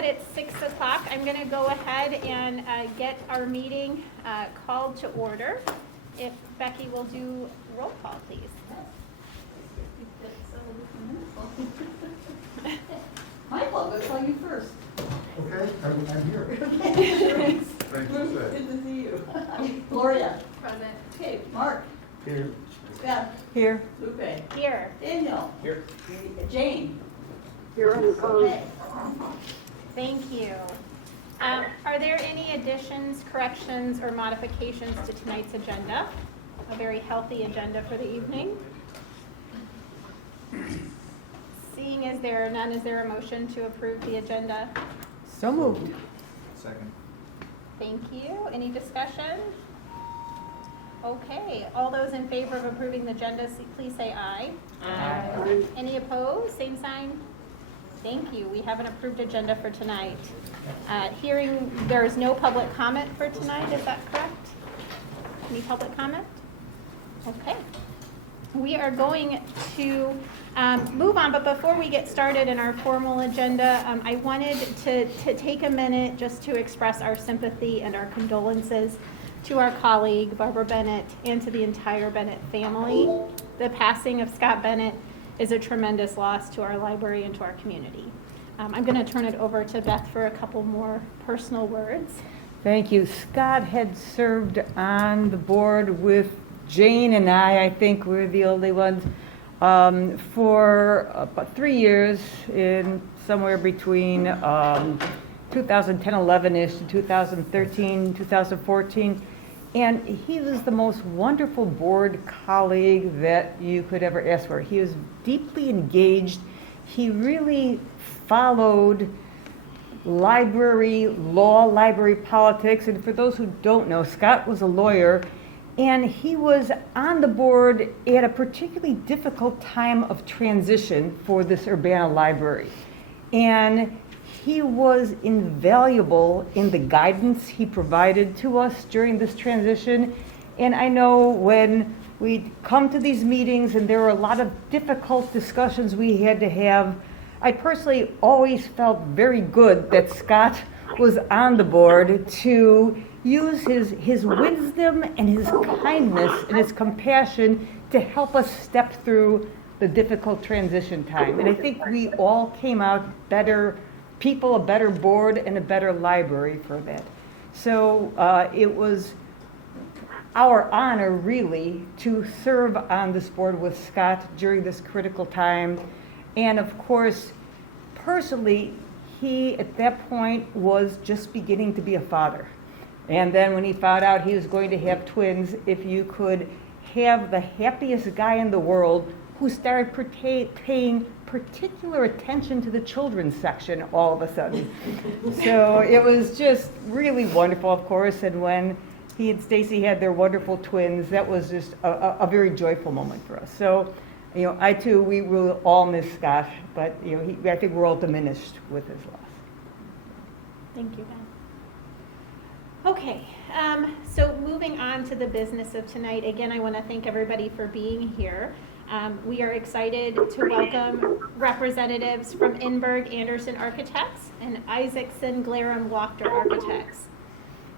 that it's 6 o'clock, I'm going to go ahead and get our meeting called to order. If Becky will do roll call, please. Michael, I'll call you first. Okay, I'm here. Good to see you. Gloria. Present. Okay, Mark. Here. Beth. Here. Lupe. Here. Daniel. Here. Jane. Here on the phone. Okay. Thank you. Are there any additions, corrections, or modifications to tonight's agenda? A very healthy agenda for the evening. Seeing as there are none, is there a motion to approve the agenda? So moved. Second. Thank you. Any discussion? Okay, all those in favor of approving the agenda, please say aye. Aye. Any opposed? Same sign? Thank you. We have an approved agenda for tonight. Hearing there is no public comment for tonight, is that correct? Any public comment? Okay. We are going to move on, but before we get started in our formal agenda, I wanted to take a minute just to express our sympathy and our condolences to our colleague, Barbara Bennett, and to the entire Bennett family. The passing of Scott Bennett is a tremendous loss to our library and to our community. I'm going to turn it over to Beth for a couple more personal words. Thank you. Scott had served on the board with Jane and I think we're the only ones, for about 3 years, in somewhere between 2010-11-ish to 2013, 2014. And he was the most wonderful board colleague that you could ever ask for. He was deeply engaged. He really followed library law, library politics. And for those who don't know, Scott was a lawyer, and he was on the board at a particularly difficult time of transition for this Urbana library. And he was invaluable in the guidance he provided to us during this transition. And I know when we'd come to these meetings and there were a lot of difficult discussions we had to have, I personally always felt very good that Scott was on the board to use his wisdom and his kindness and his compassion to help us step through the difficult transition time. And I think we all came out better people, a better board, and a better library for that. So it was our honor, really, to serve on this board with Scott during this critical time. And of course, personally, he, at that point, was just beginning to be a father. And then when he found out he was going to have twins, if you could have the happiest guy in the world who started paying particular attention to the children's section all of a sudden. So it was just really wonderful, of course, and when he and Stacy had their wonderful twins, that was just a very joyful moment for us. So, you know, I too, we will all miss Scott, but, you know, I think we're all diminished with his loss. Thank you, Ben. Okay, so moving on to the business of tonight. Again, I want to thank everybody for being here. We are excited to welcome representatives from Inberg Anderson Architects and Isaacson Glarum Wachter Architects.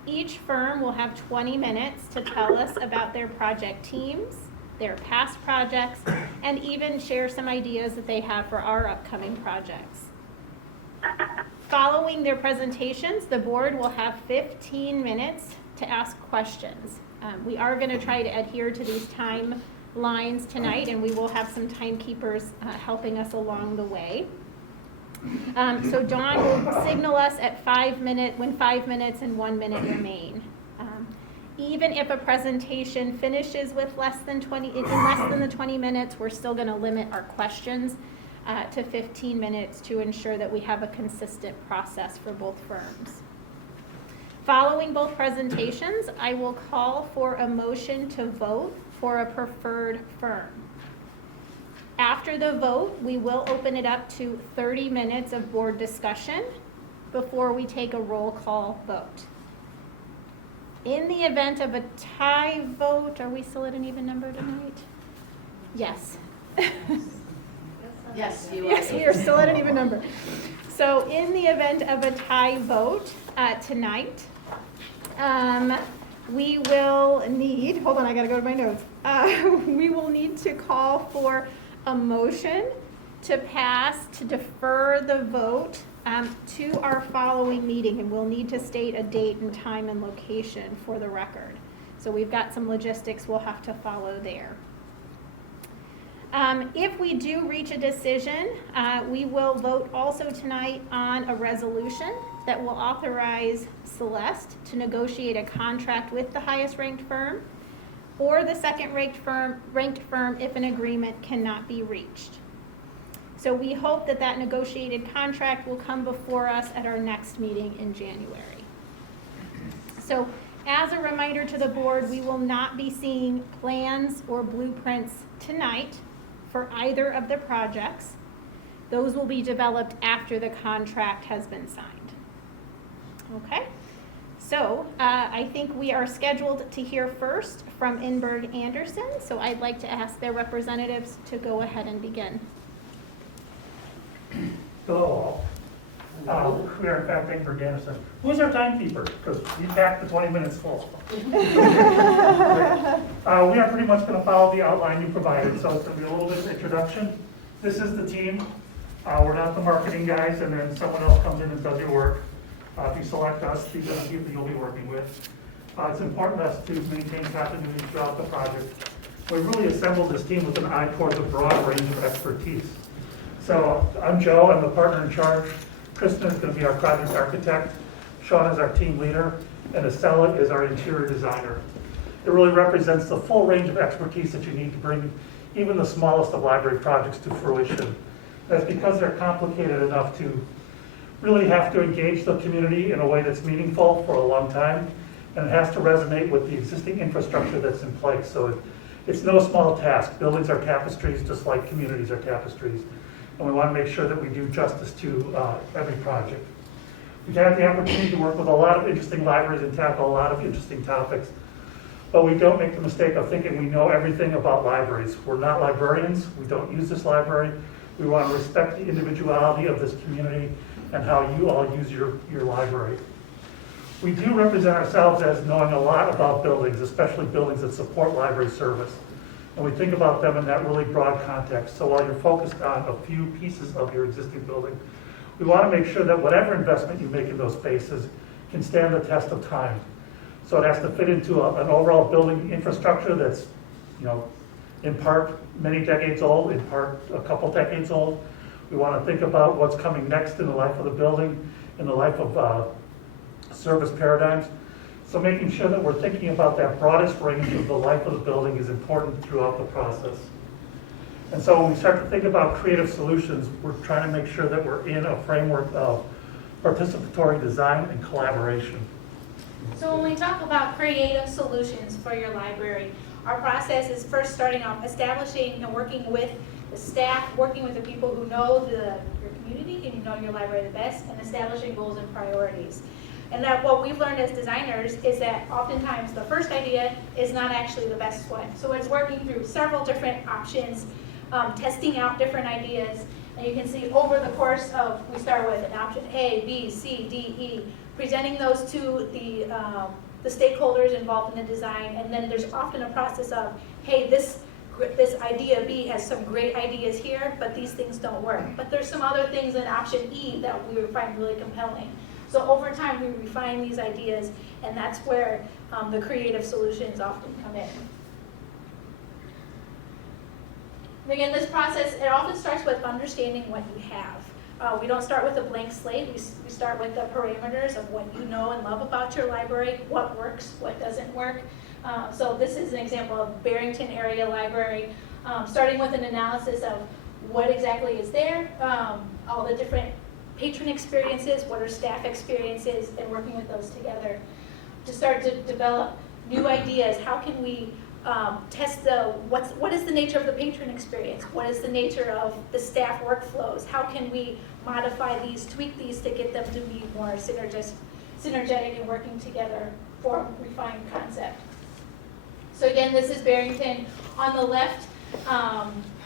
Each firm will have 20 minutes to tell us about their project teams, their past projects, and even share some ideas that they have for our upcoming projects. Following their presentations, the board will have 15 minutes to ask questions. We are going to try to adhere to these timelines tonight, and we will have some timekeepers helping us along the way. So Dawn will signal us at 5 minutes, when 5 minutes and 1 minute remain. Even if a presentation finishes with less than the 20 minutes, we're still going to limit our questions to 15 minutes to ensure that we have a consistent process for both firms. Following both presentations, I will call for a motion to vote for a preferred firm. After the vote, we will open it up to 30 minutes of board discussion before we take a roll call vote. In the event of a tie vote, are we still at an even number tonight? Yes. Yes, you are. Yes, we are still at an even number. So in the event of a tie vote tonight, we will need, hold on, I gotta go to my notes. We will need to call for a motion to pass, to defer the vote to our following meeting, and we'll need to state a date and time and location for the record. So we've got some logistics we'll have to follow there. If we do reach a decision, we will vote also tonight on a resolution that will authorize Celeste to negotiate a contract with the highest ranked firm or the second ranked firm if an agreement cannot be reached. So we hope that that negotiated contract will come before us at our next meeting in January. So as a reminder to the board, we will not be seeing plans or blueprints tonight for either of the projects. Those will be developed after the contract has been signed. Okay, so I think we are scheduled to hear first from Inberg Anderson, so I'd like to ask their representatives to go ahead and begin. Hello all. We are in fact Inberg Anderson. Who's our timekeeper? Because we packed the 20 minutes full. We are pretty much going to follow the outline you provided, so it's going to be a little bit of introduction. This is the team. We're not the marketing guys, and then someone else comes in and does your work. If you select us, these are the people you'll be working with. It's important to us to maintain continuity throughout the project. We really assembled this team with an eye towards a broad range of expertise. So I'm Joe, I'm the partner in charge. Kristen is going to be our project architect. Sean is our team leader, and Estella is our interior designer. It really represents the full range of expertise that you need to bring even the smallest of library projects to fruition. That's because they're complicated enough to really have to engage the community in a way that's meaningful for a long time, and it has to resonate with the existing infrastructure that's in place. So it's no small task. Buildings are tapestries just like communities are tapestries. And we want to make sure that we do justice to every project. We've had the opportunity to work with a lot of interesting libraries and tackle a lot of interesting topics, but we don't make the mistake of thinking we know everything about libraries. We're not librarians. We don't use this library. We want to respect the individuality of this community and how you all use your library. We do represent ourselves as knowing a lot about buildings, especially buildings that support library service. And we think about them in that really broad context. So while you're focused on a few pieces of your existing building, we want to make sure that whatever investment you make in those spaces can stand the test of time. So it has to fit into an overall building infrastructure that's, in part many decades old, in part a couple decades old. We want to think about what's coming next in the life of the building, in the life of service paradigms. So making sure that we're thinking about that broadest range of the life of the building is important throughout the process. And so when we start to think about creative solutions, we're trying to make sure that we're in a framework of participatory design and collaboration. So when we talk about creative solutions for your library, our process is first starting off establishing and working with the staff, working with the people who know your community and you know your library the best, and establishing goals and priorities. And that what we've learned as designers is that oftentimes the first idea is not actually the best one. So it's working through several different options, testing out different ideas. And you can see over the course of, we start with an option A, B, C, D, E, presenting those to the stakeholders involved in the design. And then there's often a process of, hey, this idea B has some great ideas here, but these things don't work. But there's some other things in option E that we would find really compelling. So over time, we refine these ideas, and that's where the creative solutions often come in. And again, this process, it often starts with understanding what you have. We don't start with a blank slate. We start with the parameters of what you know and love about your library, what works, what doesn't work. So this is an example of Barrington Area Library, starting with an analysis of what exactly is there, all the different patron experiences, what are staff experiences, and working with those together to start to develop new ideas. How can we test what is the nature of the patron experience? What is the nature of the staff workflows? How can we modify these, tweak these to get them to be more synergetic and working together for a refined concept? So again, this is Barrington. On the left,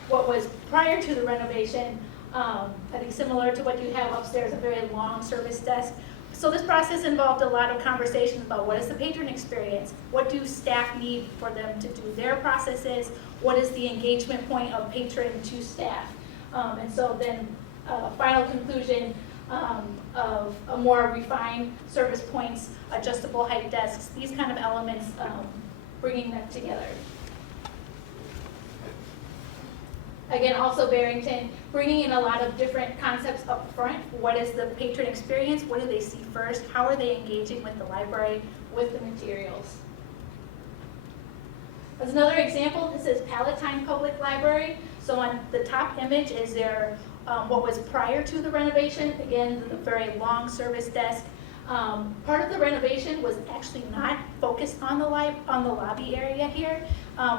what was prior to the renovation, I think similar to what you have upstairs, a very long service desk. So this process involved a lot of conversations about what is the patron experience, what do staff need for them to do their processes, what is the engagement point of patron to staff. And so then final conclusion of a more refined service points, adjustable height desks, these kind of elements, bringing them together. Again, also Barrington, bringing in a lot of different concepts up front. What is the patron experience? What do they see first? How are they engaging with the library, with the materials? As another example, this is Palatine Public Library. So on the top image is their, what was prior to the renovation. Again, the very long service desk. Part of the renovation was actually not focused on the lobby area here.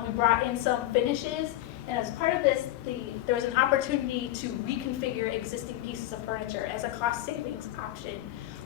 We brought in some finishes. And as part of this, there was an opportunity to reconfigure existing pieces of furniture as a cost savings option.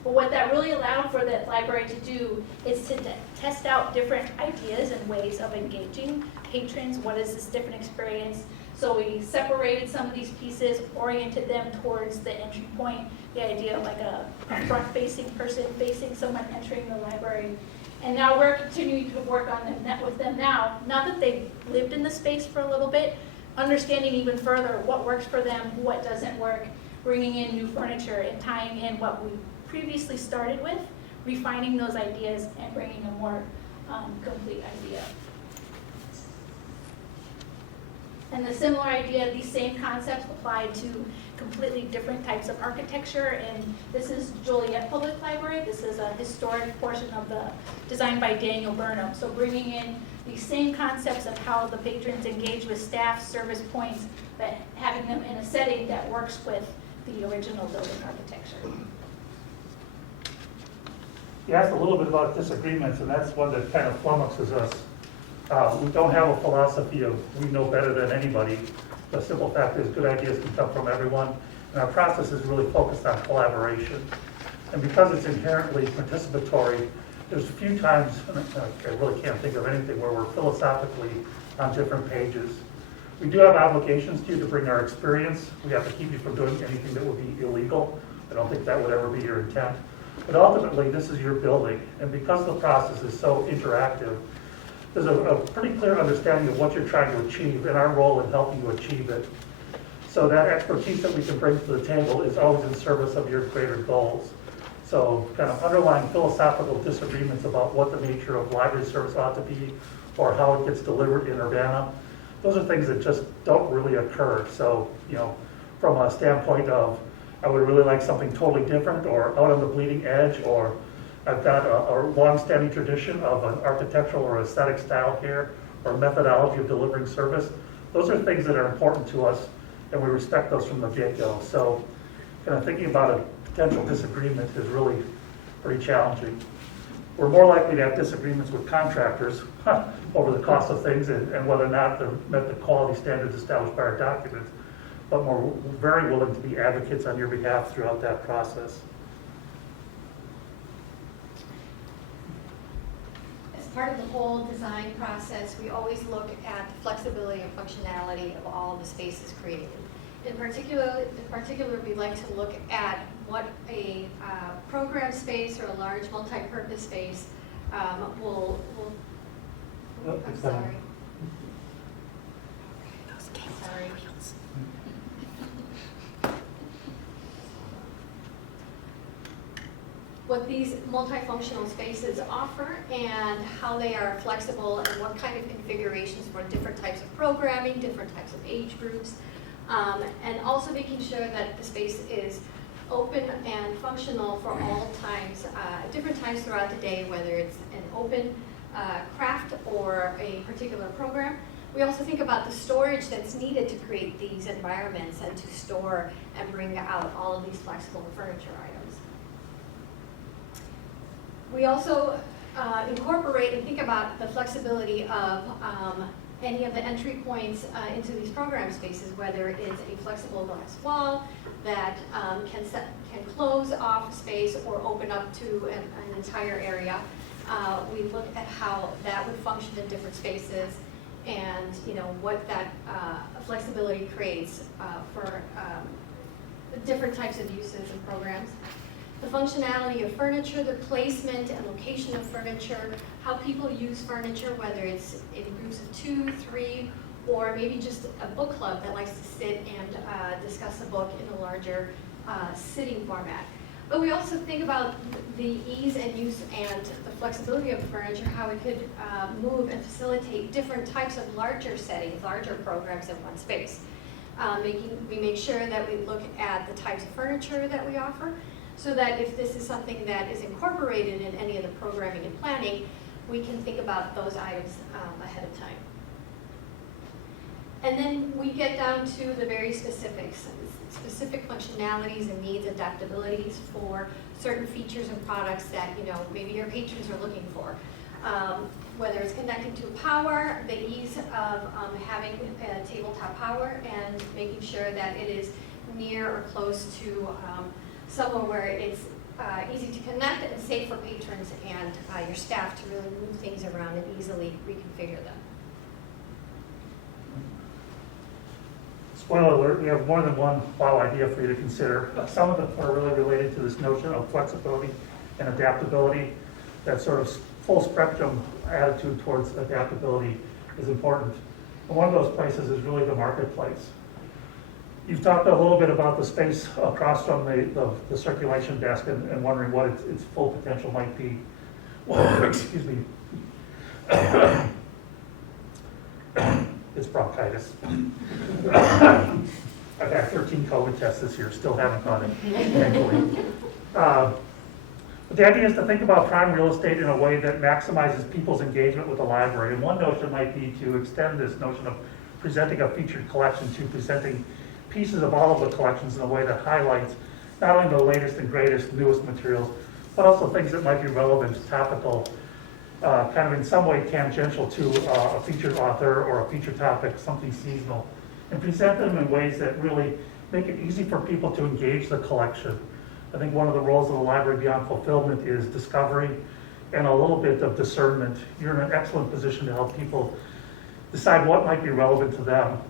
But what that really allowed for the library to do is to test out different ideas and ways of engaging patrons. What is this different experience? So we separated some of these pieces, oriented them towards the entry point, the idea of like a front-facing person facing someone entering the library. And now we're continuing to work on them with them now that they've lived in the space for a little bit, understanding even further what works for them, what doesn't work, bringing in new furniture and tying in what we previously started with, refining those ideas and bringing a more complete idea. And the similar idea, these same concepts apply to completely different types of architecture. And this is Joliet Public Library. This is a historic portion of the, designed by Daniel Burnham. So bringing in these same concepts of how the patrons engage with staff, service points, but having them in a setting that works with the original building architecture. You asked a little bit about disagreements, and that's one that kind of flummoxes us. We don't have a philosophy of we know better than anybody. The simple fact is good ideas can come from everyone, and our process is really focused on collaboration. And because it's inherently participatory, there's a few times, I really can't think of anything where we're philosophically on different pages. We do have obligations to you to bring our experience. We have to keep you from doing anything that would be illegal. I don't think that would ever be your intent. But ultimately, this is your building, and because the process is so interactive, there's a pretty clear understanding of what you're trying to achieve and our role in helping you achieve it. So that expertise that we can bring to the table is always in service of your greater goals. So kind of underlying philosophical disagreements about what the nature of library service ought to be or how it gets delivered in Urbana, those are things that just don't really occur. So, from a standpoint of, I would really like something totally different or out on the bleeding edge, or I've got a long-standing tradition of an architectural or aesthetic style here or methodology of delivering service. Those are things that are important to us, and we respect those from the get-go. So kind of thinking about a potential disagreement is really pretty challenging. We're more likely to have disagreements with contractors over the cost of things and whether or not they're met the quality standards established by our documents, but we're very willing to be advocates on your behalf throughout that process. As part of the whole design process, we always look at the flexibility and functionality of all the spaces created. In particular, we like to look at what a program space or a large multi-purpose space will Oh, I'm it's sorry. done. Sorry. What these multifunctional spaces offer and how they are flexible and what kind of configurations for different types of programming, different types of age groups, and also making sure that the space is open and functional for all times, different times throughout the day, whether it's an open craft or a particular program. We also think about the storage that's needed to create these environments and to store and bring out all of these flexible furniture items. We also incorporate and think about the flexibility of any of the entry points into these program spaces, whether it's a flexible glass wall that can close off space or open up to an entire area. We look at how that would function in different spaces and what that flexibility creates for different types of uses and programs. The functionality of furniture, the placement and location of furniture, how people use furniture, whether it's in groups of 2, 3, or maybe just a book club that likes to sit and discuss a book in a larger sitting format. But we also think about the ease and use and the flexibility of the furniture, how it could move and facilitate different types of larger settings, larger programs in one space. We make sure that we look at the types of furniture that we offer, so that if this is something that is incorporated in any of the programming and planning, we can think about those items ahead of time. And then we get down to the very specifics, specific functionalities and needs, adaptabilities for certain features and products that, you know, maybe your patrons are looking for. Whether it's connecting to power, the ease of having a tabletop power, and making sure that it is near or close to somewhere where it's easy to connect and safe for patrons and your staff to really move things around and easily reconfigure them. Spoiler alert, we have more than one wow idea for you to consider. Some of them are really related to this notion of flexibility and adaptability. That sort of full spectrum attitude towards adaptability is important. And one of those places is really the marketplace. You've talked a little bit about the space across from the circulation desk and wondering what its full potential might be. Well, excuse me. It's bronchitis. I've had 13 COVID tests this year, still haven't caught it, thankfully. But the idea is to think about prime real estate in a way that maximizes people's engagement with the library. And one notion might be to extend this notion of presenting a featured collection to presenting pieces of all of the collections in a way that highlights not only the latest and greatest, newest materials, but also things that might be relevant, topical, kind of in some way tangential to a featured author or a featured topic, something seasonal, and present them in ways that really make it easy for people to engage the collection. I think one of the roles of the library beyond fulfillment is discovery and a little bit of discernment. You're in an excellent position to help people decide what might be relevant to them.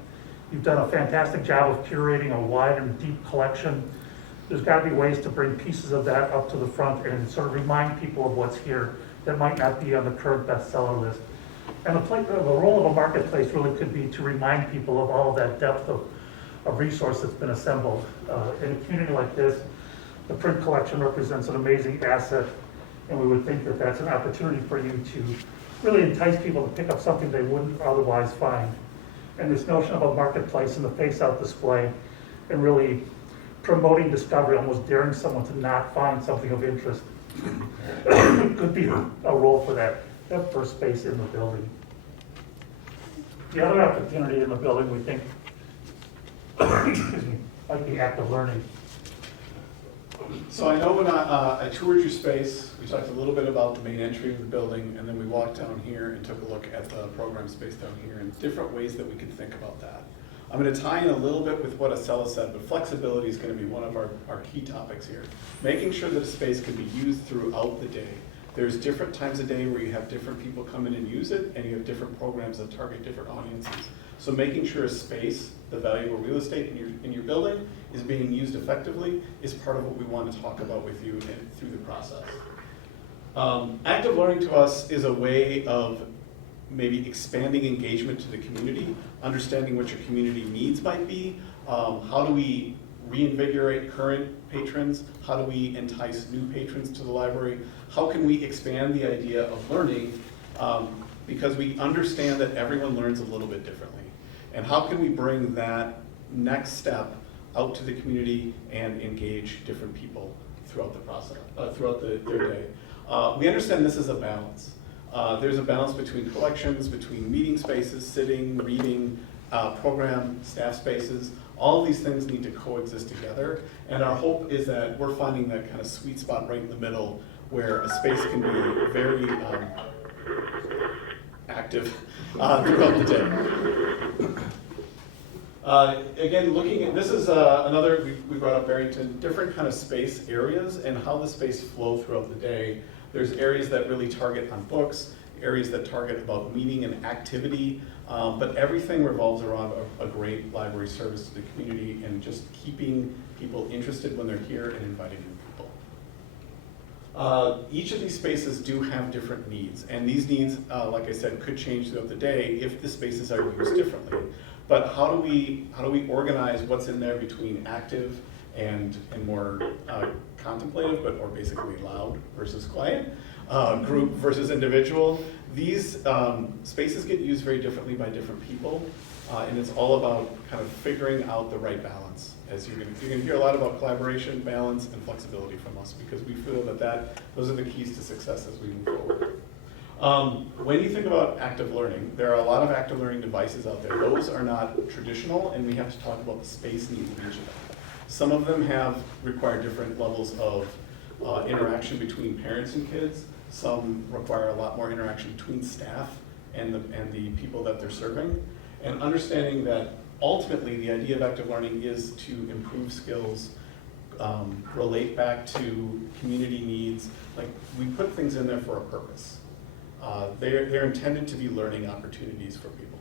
You've done a fantastic job of curating a wide and deep collection. There's got to be ways to bring pieces of that up to the front and sort of remind people of what's here that might not be on the current bestseller list. And the role of a marketplace really could be to remind people of all of that depth of resource that's been assembled. In a community like this, the print collection represents an amazing asset, and we would think that that's an opportunity for you to really entice people to pick up something they wouldn't otherwise find. And this notion of a marketplace and the face-out display and really promoting discovery, almost daring someone to not find something of interest could be a role for that first space in the building. The other opportunity in the building we think excuse me, might be active learning. So I know when I toured your space, we talked a little bit about the main entry of the building, and then we walked down here and took a look at the program space down here and different ways that we could think about that. I'm going to tie in a little bit with what Acela said, but flexibility is going to be one of our key topics here. Making sure that a space can be used throughout the day. There's different times of day where you have different people come in and use it, and you have different programs that target different audiences. So making sure a space, the valuable real estate in your building, is being used effectively is part of what we want to talk about with you through the process. Active learning to us is a way of maybe expanding engagement to the community, understanding what your community needs might be, how do we reinvigorate current patrons, how do we entice new patrons to the library, how can we expand the idea of learning, because we understand that everyone learns a little bit differently. And how can we bring that next step out to the community and engage different people throughout the process, throughout their day. We understand this is a balance. There's a balance between collections, between meeting spaces, sitting, reading, program, staff spaces. All of these things need to coexist together. And our hope is that we're finding that kind of sweet spot right in the middle where a space can be very active throughout the day. Again, looking at, this is another, we brought up Barrington, different kind of space areas and how the space flow throughout the day. There's areas that really target on books, areas that target about meeting and activity, but everything revolves around a great library service to the community and just keeping people interested when they're here and inviting new people. Each of these spaces do have different needs, and these needs, like I said, could change throughout the day if the spaces are used differently. But how do we organize what's in there between active and more contemplative, or basically loud versus quiet, group versus individual? These spaces get used very differently by different people, and it's all about kind of figuring out the right balance. As you're going to hear a lot about collaboration, balance, and flexibility from us, because we feel that those are the keys to success as we move forward. When you think about active learning, there are a lot of active learning devices out there. Those are not traditional, and we have to talk about the space needs of each of them. Some of them require different levels of interaction between parents and kids. Some require a lot more interaction between staff and the people that they're serving. And understanding that ultimately the idea of active learning is to improve skills, relate back to community needs. Like, we put things in there for a purpose. They're intended to be learning opportunities for people.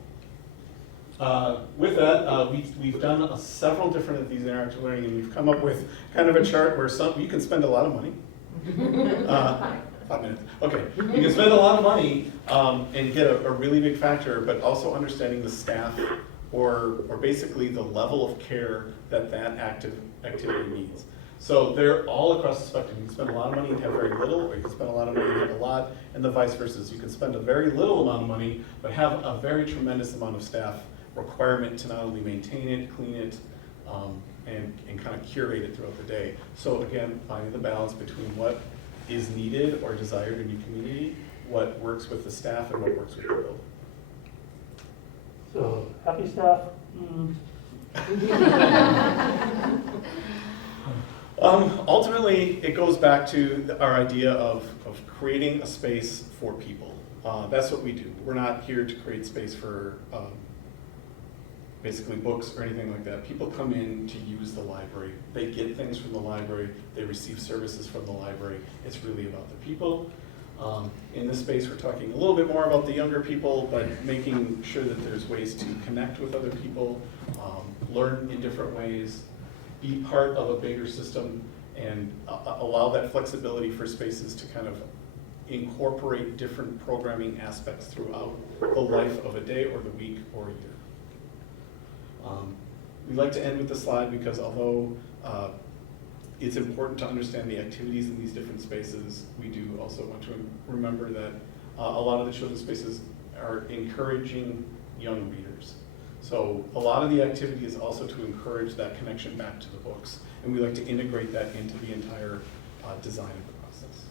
With that, we've done several different of these interactive learning, and we've come up with kind of a chart where you can spend a lot of money. 5 minutes. Okay, you can spend a lot of money and get a really big factor, but also understanding the staff or basically the level of care that active activity needs. So they're all across the spectrum. You can spend a lot of money and have very little, or you can spend a lot of money and have a lot, and the vice versa. You can spend a very little amount of money, but have a very tremendous amount of staff requirement to not only maintain it, clean it, and kind of curate it throughout the day. So again, finding the balance between what is needed or desired in your community, what works with the staff, and what works with the building. So, happy staff? Ultimately, it goes back to our idea of creating a space for people. That's what we do. We're not here to create space for basically books or anything like that. People come in to use the library. They get things from the library. They receive services from the library. It's really about the people. In this space, we're talking a little bit more about the younger people, but making sure that there's ways to connect with other people, learn in different ways, be part of a bigger system, and allow that flexibility for spaces to kind of incorporate different programming aspects throughout the life of a day or the week or a year. We like to end with this slide because although it's important to understand the activities in these different spaces, we do also want to remember that a lot of the children's spaces are encouraging young readers. So a lot of the activity is also to encourage that connection back to the books, and we like to integrate that into the entire design of the process.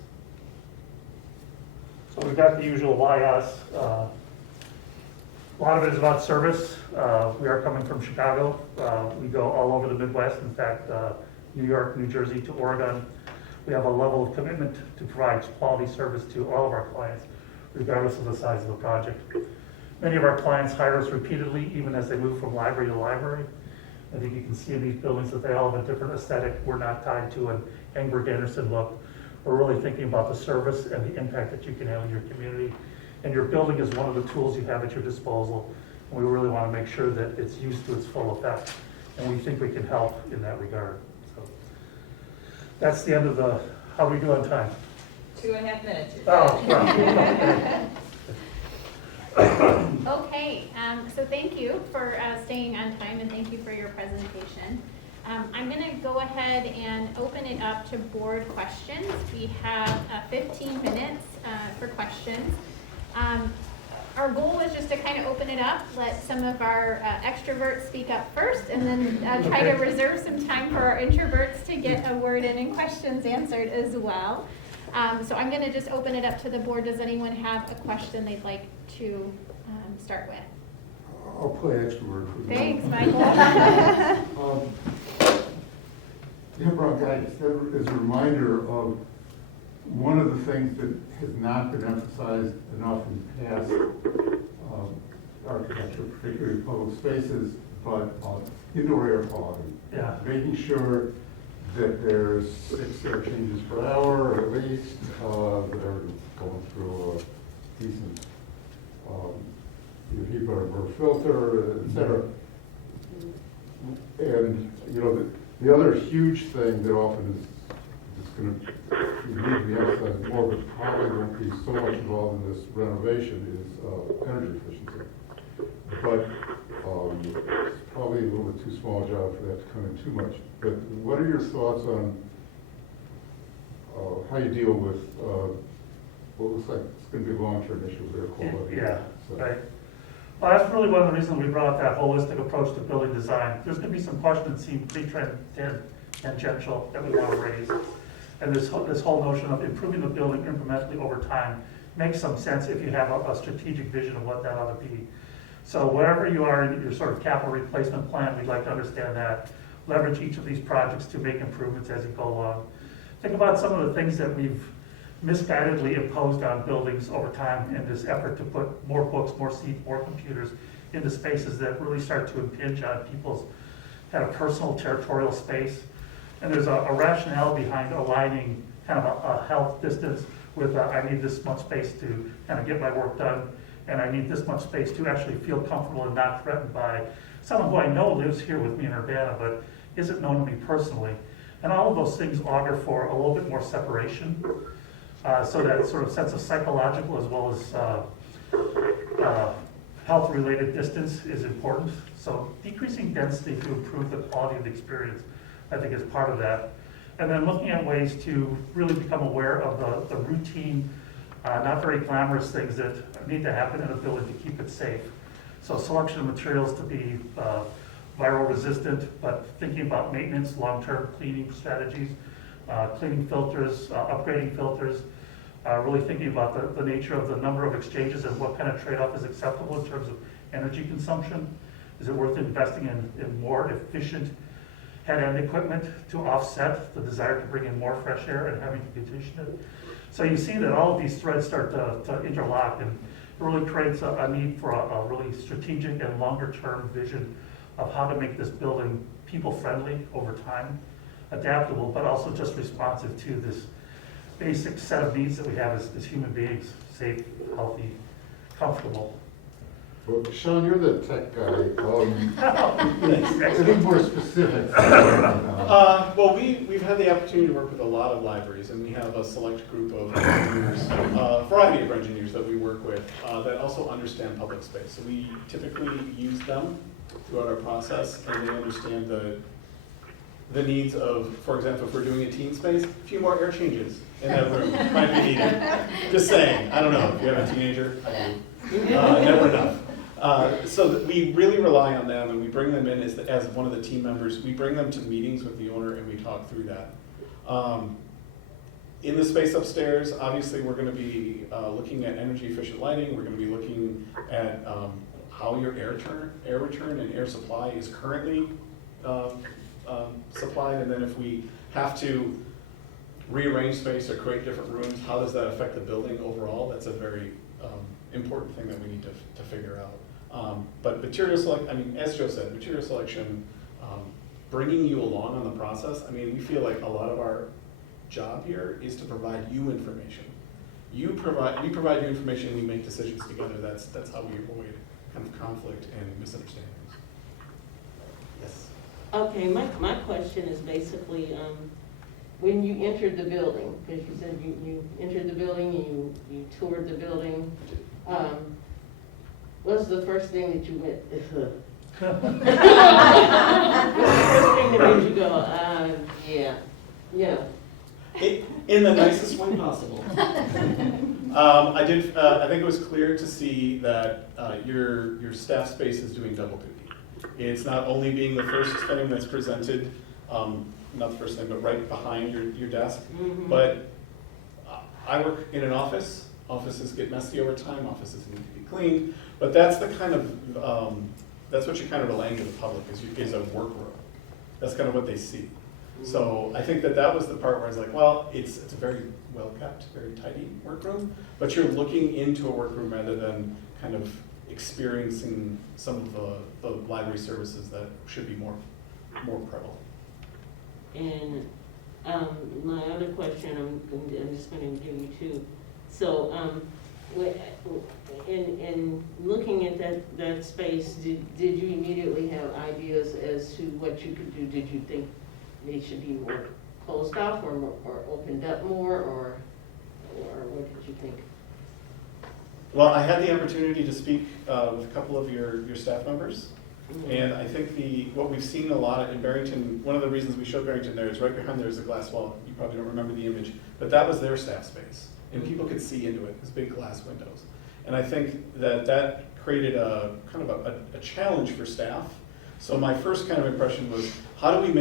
So we've got the usual why us. A lot of it is about service. We are coming from Chicago. We go all over the Midwest. In fact, New York, New Jersey to Oregon. We have a level of commitment to provide quality service to all of our clients, regardless of the size of the project. Many of our clients hire us repeatedly, even as they move from library to library. I think you can see in these buildings that they all have a different aesthetic. We're not tied to an Engberg Anderson look. We're really thinking about the service and the impact that you can have in your community. And your building is one of the tools you have at your disposal. And we really want to make sure that it's used to its full effect. And we think we can help in that regard. So that's the end of the, how we do on time? 2.5 minutes. Oh, yeah. Okay, so thank you for staying on time, and thank you for your presentation. I'm going to go ahead and open it up to board questions. We have 15 minutes for questions. Our goal was just to kind of open it up, let some of our extroverts speak up first, and then try to reserve some time for our introverts to get a word in and questions answered as well. So I'm going to just open it up to the board. Does anyone have a question they'd like to start with? I'll play extrovert for you. Thanks, Michael. Brock, as a reminder of one of the things that has not been emphasized enough in past architecture, particularly public spaces, but indoor air quality. Yeah. Making sure that there's 6 air changes per hour at least, that are going through a decent HEPA or filter, et cetera. And, The other huge thing that often is going to need to be emphasized more, but probably won't be so much involved in this renovation, is energy efficiency. But it's probably a little bit too small a job for that to come in too much. But what are your thoughts on how you deal with what looks like it's going to be a long-term issue with air quality? Yeah, So- right. Well, that's really one of the reasons we brought up that holistic approach to building design. There's gonna be some questions that seem pretty tangential that we wanna raise. And this whole notion of improving the building incrementally over time makes some sense if you have a strategic vision of what that ought to be. So wherever you are in your sort of capital replacement plan, we'd like to understand that. Leverage each of these projects to make improvements as you go along. Think about some of the things that we've misguidedly imposed on buildings over time in this effort to put more books, more seats, more computers into spaces that really start to impinge on people's kind of personal territorial space. And there's a rationale behind aligning kind of a health distance with I need this much space to kind of get my work done, and I need this much space to actually feel comfortable and not threatened by someone who I know lives here with me in Urbana, but isn't known to me personally. And all of those things augur for a little bit more separation. So that sort of sense of psychological as well as health-related distance is important. So decreasing density to improve the quality of the experience, I think, is part of that. And then looking at ways to really become aware of the routine, not very glamorous things that need to happen in a building to keep it safe. So selection of materials to be viral resistant, but thinking about maintenance, long-term cleaning strategies, cleaning filters, upgrading filters, really thinking about the nature of the number of exchanges and what kind of trade-off is acceptable in terms of energy consumption. Is it worth investing in more efficient head-end equipment to offset the desire to bring in more fresh air and having to condition it? So you see that all of these threads start to interlock, and it really creates a need for a really strategic and longer-term vision of how to make this building people-friendly over time, adaptable, but also just responsive to this basic set of needs that we have as human beings: safe, healthy, comfortable. Well, Sean, you're the tech guy. Any more specifics? Well, we've had the opportunity to work with a lot of libraries, and we have a select group of engineers, a variety of engineers that we work with that also understand public space. So we typically use them throughout our process, and they understand the needs of, for example, if we're doing a teen space, a few more air changes in that room might be needed. Just saying, I don't know, if you have a teenager, I do. Never enough. So that we really rely on them, and we bring them in as one of the team members. We bring them to meetings with the owner, and we talk through that. In the space upstairs, obviously, we're going to be looking at energy efficient lighting. We're going to be looking at how your air return and air supply is currently supplied, and then if we have to rearrange space or create different rooms, how does that affect the building overall? That's a very important thing that we need to figure out. But material selection, I mean, as Joe said, material selection, bringing you along on the process. I mean, we feel like a lot of our job here is to provide you information. We provide you information, we make decisions together. That's how we avoid kind of conflict and misunderstandings. Yes. Okay, my question is basically, when you entered the building, because you said you entered the building, you toured the building, what's the first thing that you went, what's the first thing that made you go, yeah. In the nicest way possible. I think it was clear to see that your staff space is doing double duty. It's not only being the first thing that's presented, not the first thing, but right behind your desk. Mm-hmm. But I work in an office. Offices get messy over time. Offices need to be cleaned. But that's the kind of, that's what you're kind of relaying to the public is a workroom. That's kind of what they see. So I think that was the part where I was like, well, it's a very well kept, very tidy workroom, but you're looking into a workroom rather than kind of experiencing some of the library services that should be more prevalent. And my other question, I'm just going to give you two. So in looking at that space, did you immediately have ideas as to what you could do? Did you think they should be more closed off or opened up more, or what did you think? Well, I had the opportunity to speak with a couple of your staff members, and I think what we've seen a lot in Barrington, one of the reasons we showed Barrington there is right behind there is a glass wall. You probably don't remember the image, but that was their staff space, and people could see into it, these big glass windows. And I think that created a kind of a challenge for staff. So my first kind of impression was, how do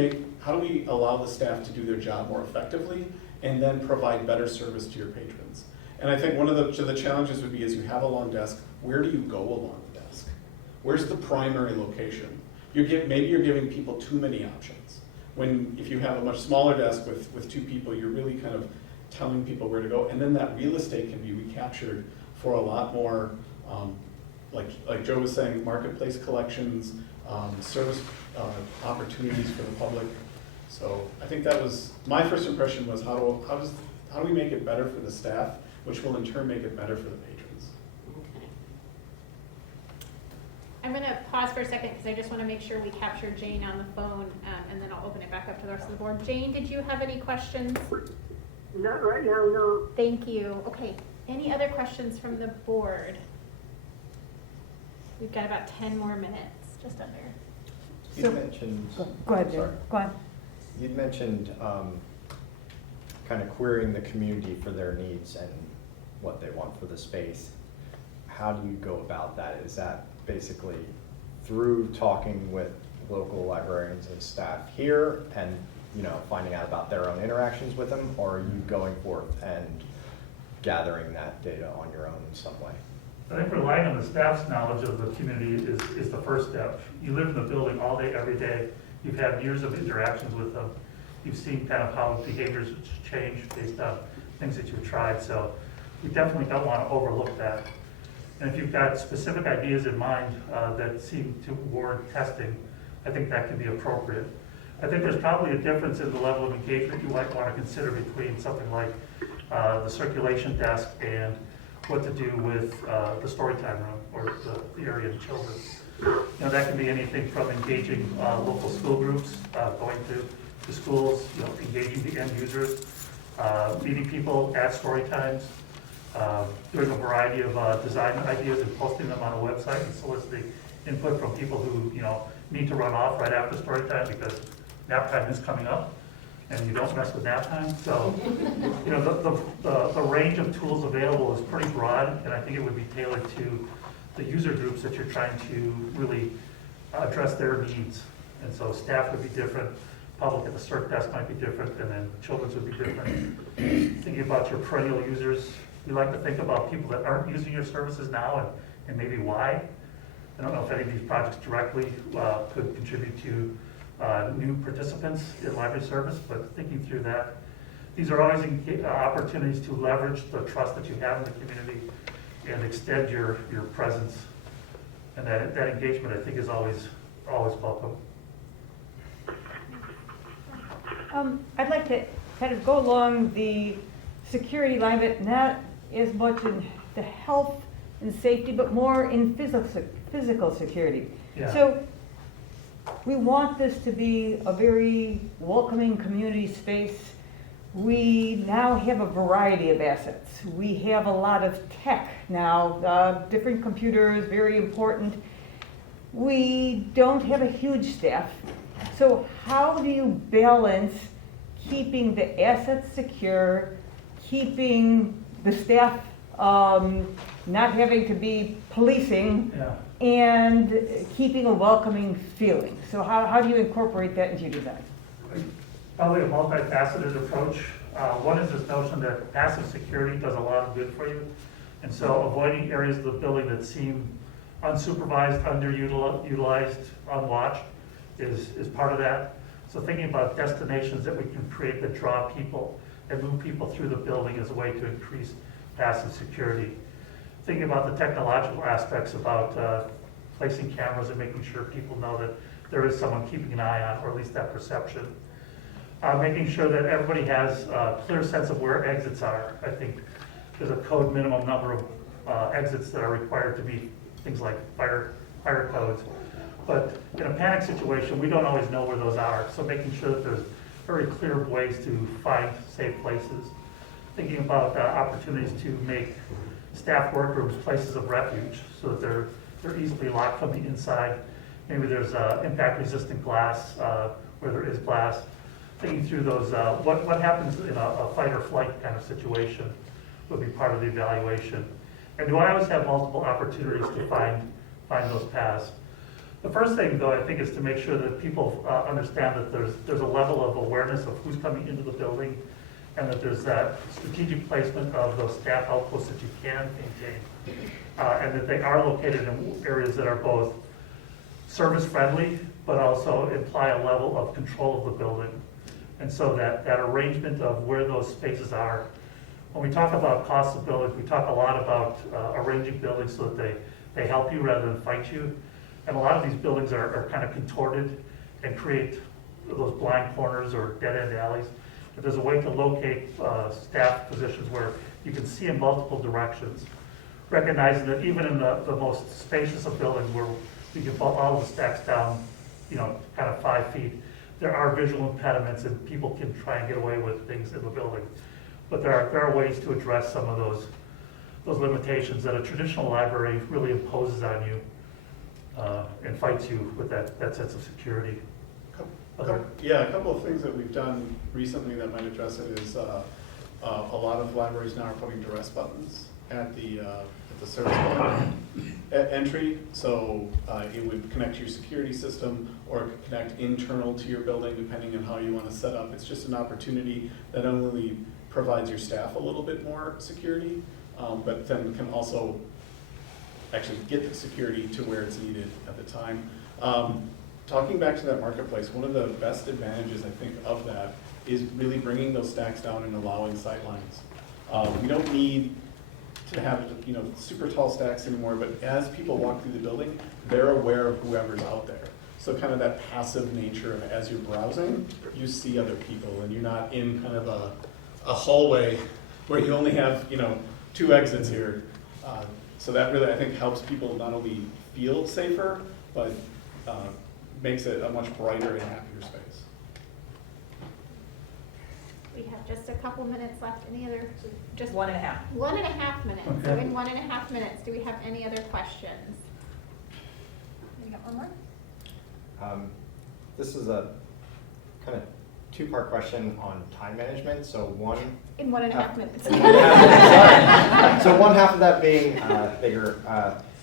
we allow the staff to do their job more effectively and then provide better service to your patrons? And I think one of the challenges would be, as you have a long desk, where do you go along the desk? Where's the primary location? Maybe you're giving people too many options. If you have a much smaller desk with 2 people, you're really kind of telling people where to go, and then that real estate can be recaptured for a lot more, like Joe was saying, marketplace collections, service opportunities for the public. So I think that was, my first impression was how do we make it better for the staff, which will in turn make it better for the patrons. Okay. I'm going to pause for a second because I just want to make sure we capture Jane on the phone, and then I'll open it back up to the rest of the board. Jane, did you have any questions? Not right now, no. Thank you. Okay. Any other questions from the board? We've got about 10 more minutes, just under. You mentioned. Go ahead, Sorry. Jim. Go on. You'd mentioned kind of querying the community for their needs and what they want for the space. How do you go about that? Is that basically through talking with local librarians and staff here and finding out about their own interactions with them, or are you going forth and gathering that data on your own in some way? I think relying on the staff's knowledge of the community is the first step. You live in the building all day, every day. You've had years of interactions with them. You've seen kind of how behaviors change based on things that you've tried. So we definitely don't want to overlook that. And if you've got specific ideas in mind that seem to warrant testing, I think that can be appropriate. I think there's probably a difference in the level of engagement you might want to consider between something like the circulation desk and what to do with the storytime room or the area of children. That can be anything from engaging local school groups, going to schools, engaging the end users, meeting people at story times, doing a variety of design ideas and posting them on a website and soliciting input from people who need to run off right after story time because nap time is coming up and you don't mess with nap time. So the range of tools available is pretty broad, and I think it would be tailored to the user groups that you're trying to really address their needs. And so staff would be different, public at the CERT desk might be different, and then children's would be different. Thinking about your perennial users, we like to think about people that aren't using your services now and maybe why. I don't know if any of these projects directly could contribute to new participants in library service, but thinking through that, these are always opportunities to leverage the trust that you have in the community and extend your presence. And that engagement, I think, is always welcome. I'd like to kind of go along the security line, but not as much in the health and safety, but more in physical security. Yeah. So we want this to be a very welcoming community space. We now have a variety of assets. We have a lot of tech now, different computers, very important. We don't have a huge staff. So how do you balance keeping the assets secure, keeping the staff not having to be policing, and keeping a welcoming feeling? So how do you incorporate that into your design? Probably a multifaceted approach. One is this notion that passive security does a lot of good for you. And so avoiding areas of the building that seem unsupervised, underutilized, unwatched is part of that. So thinking about destinations that we can create that draw people and move people through the building as a way to increase passive security. Thinking about the technological aspects about placing cameras and making sure people know that there is someone keeping an eye on, or at least that perception. Making sure that everybody has a clear sense of where exits are. I think there's a code minimum number of exits that are required to meet things like fire codes. But in a panic situation, we don't always know where those are. So making sure that there's very clear ways to find safe places. Thinking about opportunities to make staff workrooms places of refuge so that they're easily locked from the inside. Maybe there's impact-resistant glass where there is glass. Thinking through those, what happens in a fight or flight kind of situation would be part of the evaluation. And do I always have multiple opportunities to find those paths? The first thing, though, I think, is to make sure that people understand that there's a level of awareness of who's coming into the building, and that there's that strategic placement of those staff outposts that you can maintain, and that they are located in areas that are both service-friendly, but also imply a level of control of the building. And so that arrangement of where those spaces are, when we talk about cost of buildings, we talk a lot about arranging buildings so that they help you rather than fight you. And a lot of these buildings are kind of contorted and create those blind corners or dead-end alleys. If there's a way to locate staff positions where you can see in multiple directions, recognizing that even in the most spacious of buildings where we can put all the stacks down, kind of 5 feet, there are visual impediments and people can try and get away with things in the building. But there are ways to address some of those limitations that a traditional library really imposes on you and fights you with that sense of security. Yeah, a couple of things that we've done recently that might address it is a lot of libraries now are putting duress buttons at the service building entry. So it would connect to your security system or it could connect internal to your building depending on how you want to set up. It's just an opportunity that not only provides your staff a little bit more security, but then can also actually get the security to where it's needed at the time. Talking back to that marketplace, one of the best advantages I think of that is really bringing those stacks down and allowing sight lines. We don't need to have super tall stacks anymore, but as people walk through the building, they're aware of whoever's out there. So kind of that passive nature of as you're browsing, you see other people and you're not in kind of a hallway where you only have 2 exits here. So that really I think helps people not only feel safer, but makes it a much brighter and happier space. We have just a couple minutes left. Any other, just 1.5. 1.5 minutes. Okay. So in 1.5 minutes, do we have any other questions? We got one more? This is a kind of 2-part question on time management. So one. In 1.5 minutes. Sorry. So one half of that being bigger,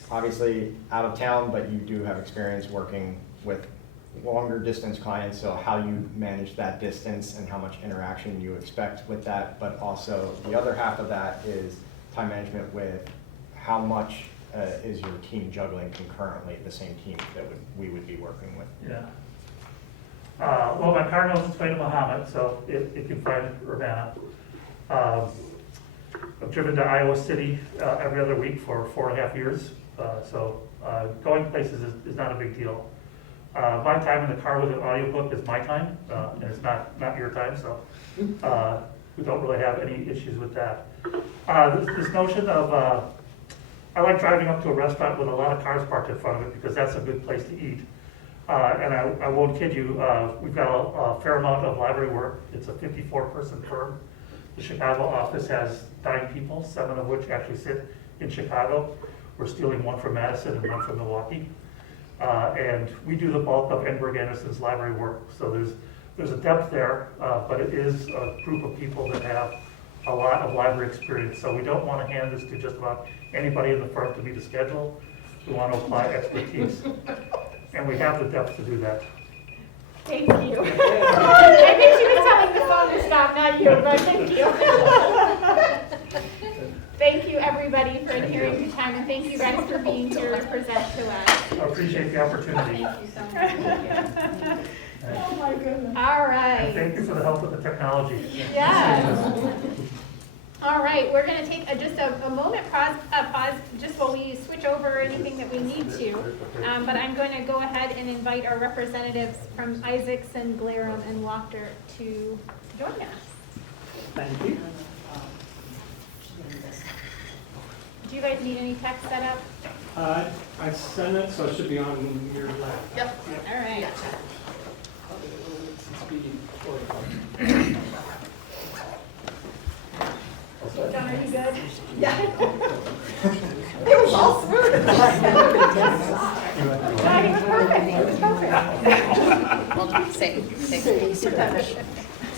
obviously out of town, but you do have experience working with longer distance clients, so how you manage that distance and how much interaction you expect with that, but also the other half of that is time management with how much is your team juggling concurrently, the same team that we would be working with. Yeah. Well, my car knows its way to Muhammad, so it can find Urbana. I've driven to Iowa City every other week for 4.5 years, so going places is not a big deal. My time in the car with an audiobook is my time, and it's not your time, so we don't really have any issues with that. This notion of, I like driving up to a restaurant with a lot of cars parked in front of it because that's a good place to eat. And I won't kid you, we've got a fair amount of library work. It's a 54-person firm. The Chicago office has 9 people, 7 of which actually sit in Chicago. We're stealing 1 from Madison and 1 from Milwaukee. And we do the bulk of Edinburgh Anderson's library work. So there's a depth there, but it is a group of people that have a lot of library experience. So we don't want to hand this to just about anybody in the firm to meet a schedule. We want to apply expertise. And we have the depth to do that. Thank you. I think she was telling the phone to stop, not you, but thank you. Thank you, everybody, for adhering to time, and thank you guys for being here to present to us. I appreciate the opportunity. Thank you so much. Oh my goodness. All And right. thank you for the help with the technology. Yes. All right, we're going to take just a moment pause just while we switch over anything that we need to. But I'm going to go ahead and invite our representatives from Isaacson, Glarham, and Wachter to join us. Thank you. Do you guys need any text set up? I sent it, so it should be on your lap. Yep. All right. Probably a little bit since we recorded. John, are you good? It was all smooth. No, he's perfect. He's perfect.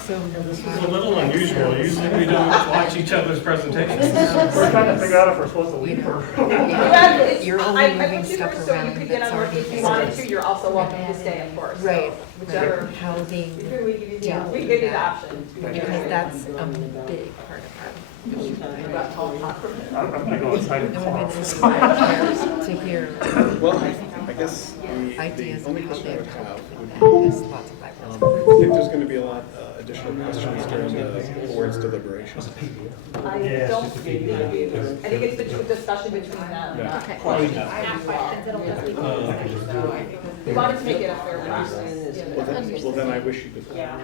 This is a little unusual. Usually we don't watch each other's presentations. We're trying to figure out if we're supposed to leave or. You're only I moving put you stuff there so you around could get that's on work already if you wanted to. exists. You're also welcome to stay, of course. Right, Whichever. housing, We give you, Yeah. we give you the option. because that's a big part of About tall top. I'm gonna go inside and our, call. it's inspired to hear Well, I guess ideas the of only how question I they've would have helped. would There's lots of I libraries. think there's going to be a lot additional questions during the board's deliberations. I don't think, I think it's between, discussion between them. Yeah. Okay. Ask questions, it'll just leave. We wanted to make it a fair process. Well, then I wish you good luck. Yeah.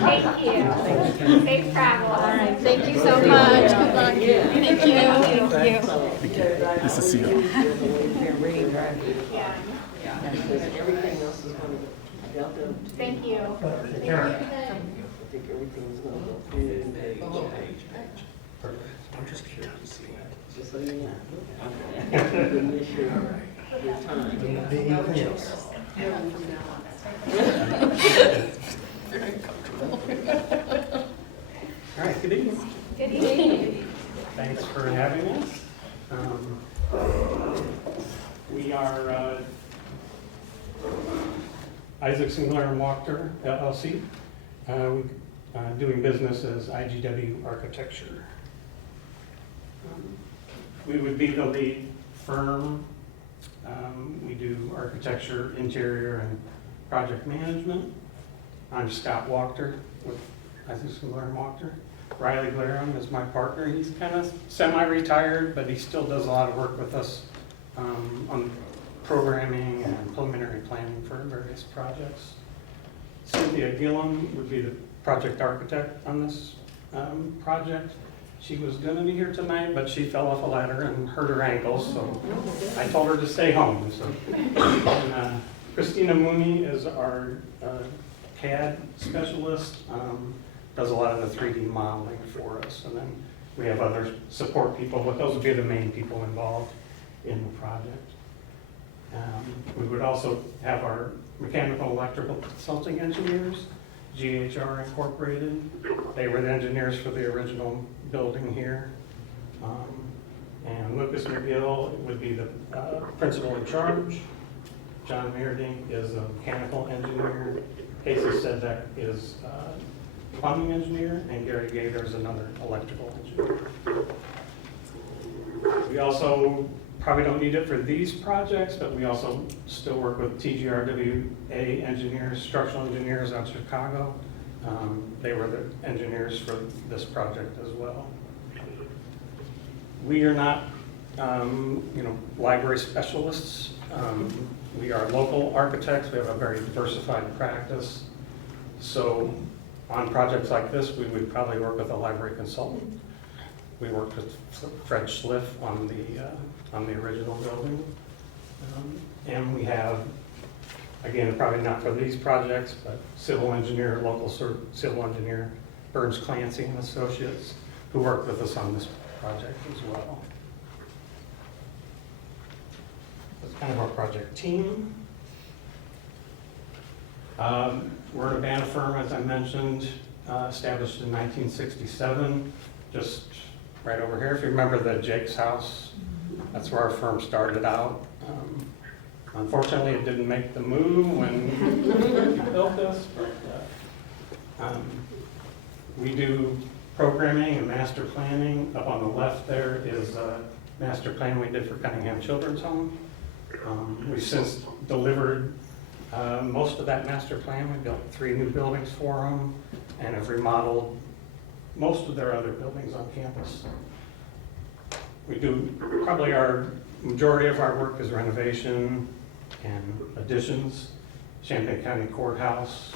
Thank you. Safe travel. All right, thank you so much. Good luck. Thank you. Thank you. Nice to see you. Yeah. Because everything else is going to dealt up. Thank you. Karen. I think everything's going to go through. I'm just curious to see. Just so you know. Miss your time. All right, good evening. Good evening. Thanks for having us. We are Isaac Singler and Wachter LLC, doing business as IGW Architecture. We would be the lead firm. We do architecture, interior, and project management. I'm Scott Wachter with Isaac Singler and Wachter. Riley Glarum is my partner. He's kind of semi-retired, but he still does a lot of work with us on programming and preliminary planning for various projects. Cynthia Gillum would be the project architect on this project. She was going to be here tonight, but she fell off a ladder and hurt her ankle, so I told her to stay home. So. And, Christina Mooney is our CAD specialist, does a lot of the 3D modeling for us. And then we have other support people, but those would be the main people involved in the project. We would also have our mechanical electrical consulting engineers, GHR Incorporated. They were the engineers for the original building here. And Lucas McGill would be the principal in charge. John Meerdink is a mechanical engineer. Casey Sedek is plumbing engineer, and Gary Gator is another electrical engineer. We also probably don't need it for these projects, but we also still work with TGRWA engineers, structural engineers out of Chicago. They were the engineers for this project as well. We are not, library specialists. We are local architects. We have a very diversified practice. So on projects like this, we would probably work with a library consultant. We worked with Fred Schliff on the original building. And we have, again, probably not for these projects, but local civil engineer, Burns Clancy and Associates, who worked with us on this project as well. That's kind of our project team. We're an Urbana firm, as I mentioned, established in 1967, just right over here. If you remember the Jake's house, that's where our firm started out. Unfortunately, it didn't make the move when we built this, but we do programming and master planning. Up on the left there is a master plan we did for Cunningham Children's Home. We've since delivered most of that master plan. We built 3 new buildings for them and have remodeled most of their other buildings on campus. We do, probably our majority of our work is renovation and additions. Champaign County Courthouse,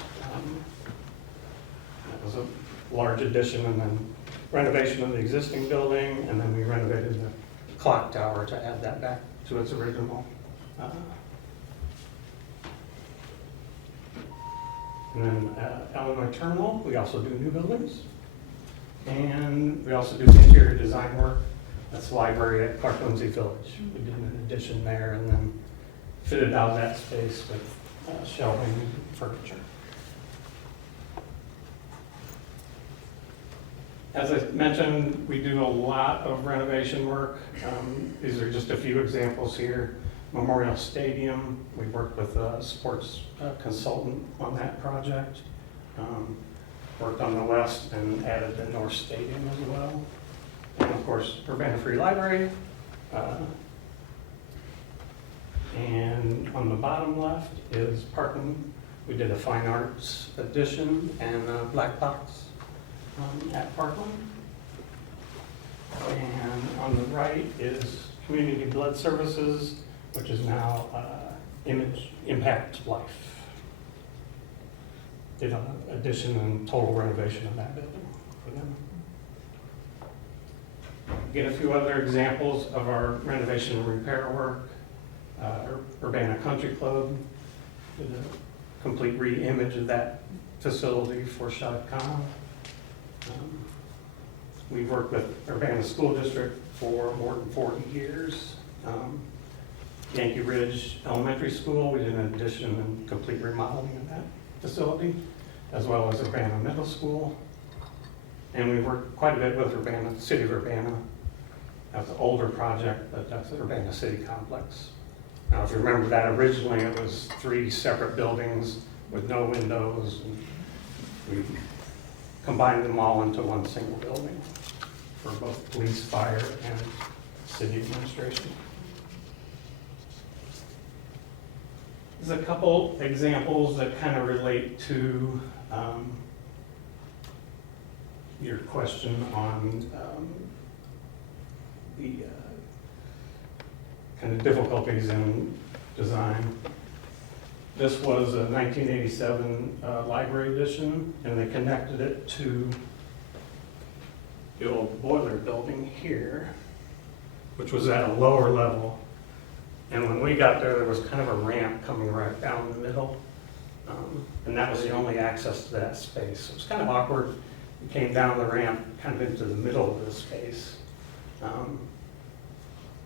that was a large addition, and then renovation of the existing building, and then we renovated the clock tower to add that back to its original. And then Illinois Terminal, we also do new buildings. And we also do interior design work. That's the library at Clark Lindsay Village. We did an addition there and then fitted out that space with shelving and furniture. As I mentioned, we do a lot of renovation work. These are just a few examples here. Memorial Stadium, we worked with a sports consultant on that project. Worked on the west and added the North Stadium as well. And of course, Urbana Free Library. And on the bottom left is Parkland. We did a fine arts addition and a black box at Parkland. And on the right is Community Blood Services, which is now Impact Life. Did an addition and total renovation of that building for them. Get a few other examples of our renovation and repair work. Urbana Country Club did a complete re-image of that facility for Shad Khan. We've worked with Urbana School District for more than 40 years. Yankee Ridge Elementary School, we did an addition and complete remodeling of that facility, as well as Urbana Middle School. And we worked quite a bit with Urbana, City of Urbana. That's an older project, but that's the Urbana City Complex. Now, if you remember that originally, it was 3 separate buildings with no windows. And we combined them all into one single building for both police, fire, and city administration. There's a couple examples that kind of relate to your question on the kind of difficulties in design. This was a 1987 library edition, and they connected it to the old boiler building here, which was at a lower level. And when we got there, there was kind of a ramp coming right down the middle. And that was the only access to that space. It was kind of awkward. We came down the ramp kind of into the middle of the space.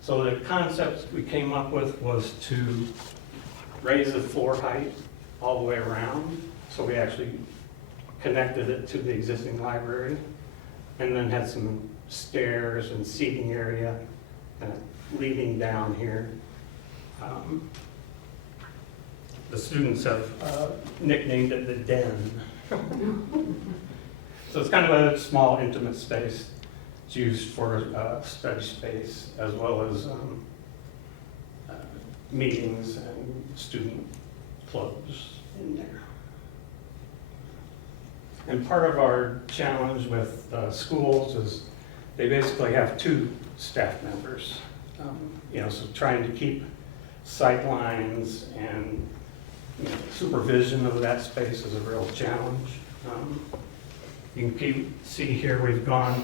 So the concept we came up with was to raise the floor height all the way around. So we actually connected it to the existing library and then had some stairs and seating area kind of leading down here. The students have nicknamed it the den. So it's kind of a small, intimate space. It's used for study space as well as meetings and student clubs in there. And part of our challenge with schools is they basically have 2 staff members. So trying to keep sight lines and supervision of that space is a real challenge. You can see here we've gone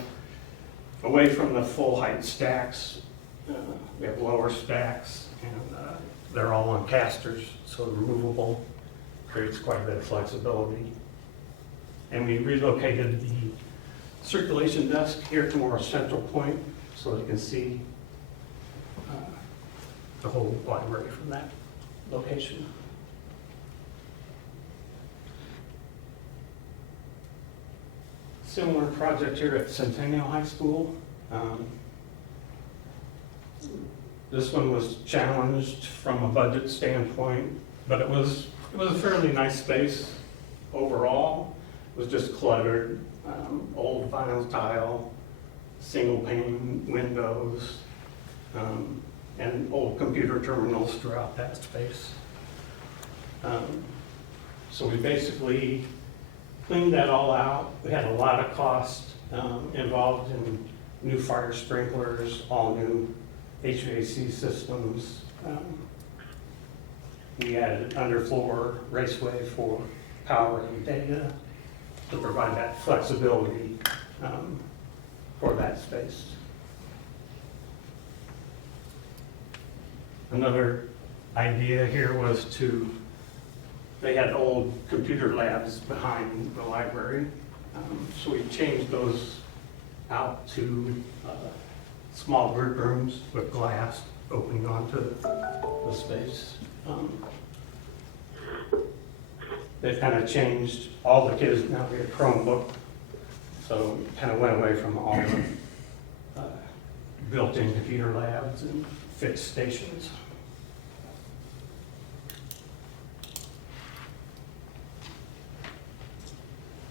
away from the full height stacks. We have lower stacks, and they're all on casters, so removable, creates quite a bit of flexibility. And we relocated the circulation desk here to more central point so that you can see the whole library from that location. Similar project here at Centennial High School. This one was challenged from a budget standpoint, but it was a fairly nice space overall. It was just cluttered, old vinyl tile, single pane windows, and old computer terminals throughout that space. So we basically cleaned that all out. We had a lot of cost involved in new fire sprinklers, all new HVAC systems. We added underfloor raceway for power and data to provide that flexibility for that space. Another idea here was they had old computer labs behind the library. So we changed those out to small group rooms with glass opening onto the space. They've kind of changed, all the kids now get a Chromebook, so kind of went away from all the built-in computer labs and fixed stations.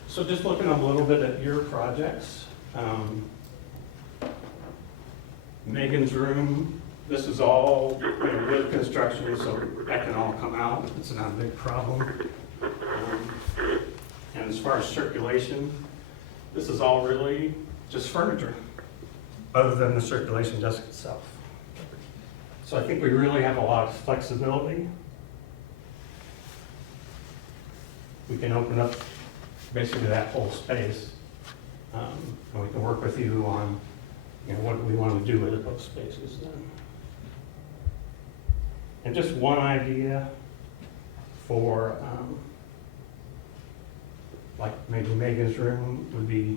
So just looking a little bit at your projects. Megan's room, this is all wood construction, so that can all come out. It's not a big problem. And as far as circulation, this is all really just furniture, other than the circulation desk itself. So I think we really have a lot of flexibility. We can open up basically that whole space. And we can work with you on what we want to do with those spaces then. And just one idea for like maybe Megan's room would be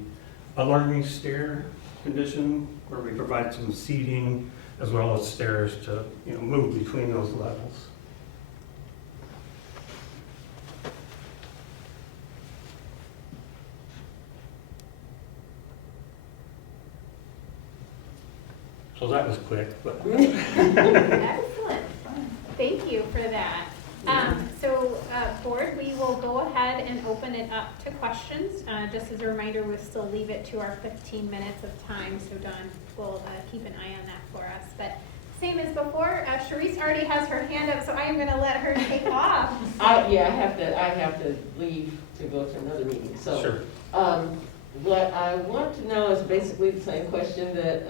a learning stair condition where we provide some seating as well as stairs to move between those levels. So that was quick, but. Excellent. Thank you for that. Board, we will go ahead and open it up to questions. Just as a reminder, we'll still leave it to our 15 minutes of time, so Dawn will keep an eye on that for us. But same as before, Sharice already has her hand up, so I am going to let her take off. Yeah, I have to leave to go to another meeting, so. Sure. What I want to know is basically the same question that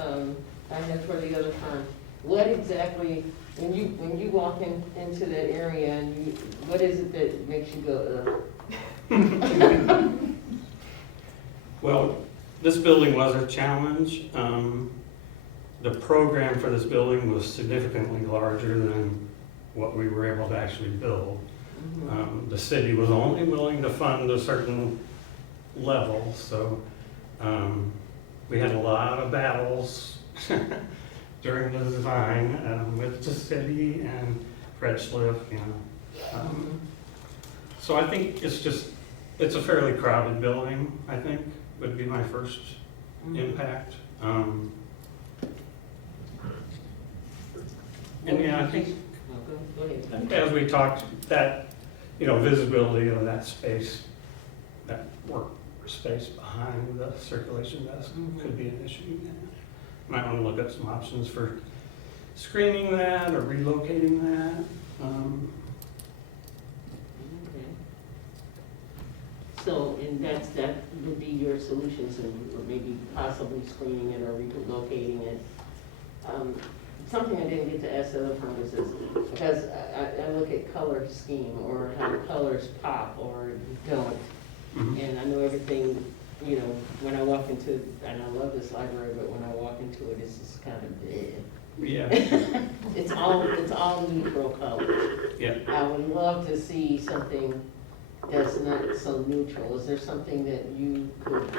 I had for the other time. What exactly, when you walk into that area, and what is it that makes you go, Well, this building was a challenge. The program for this building was significantly larger than what we were able to actually build. The city was only willing to fund a certain level, so we had a lot of battles during the design with the city and Fred Schliff, so I think it's a fairly crowded building, I think, would be my first impact. And yeah, I think go ahead. as we talked, that, visibility of that space, that work space behind the circulation desk could be an issue. Might want to look at some options for screening that or relocating that. Okay. So, and that would be your solution, so maybe possibly screening it or relocating it. Something I didn't get to ask the other time is this, because I look at color scheme or how the colors pop or don't. And I know everything, when I walk into, and I love this library, but when I walk into it, it's just kind of dead. Yeah. It's all neutral colors. Yeah. I would love to see something that's not so neutral. Is there something that you could,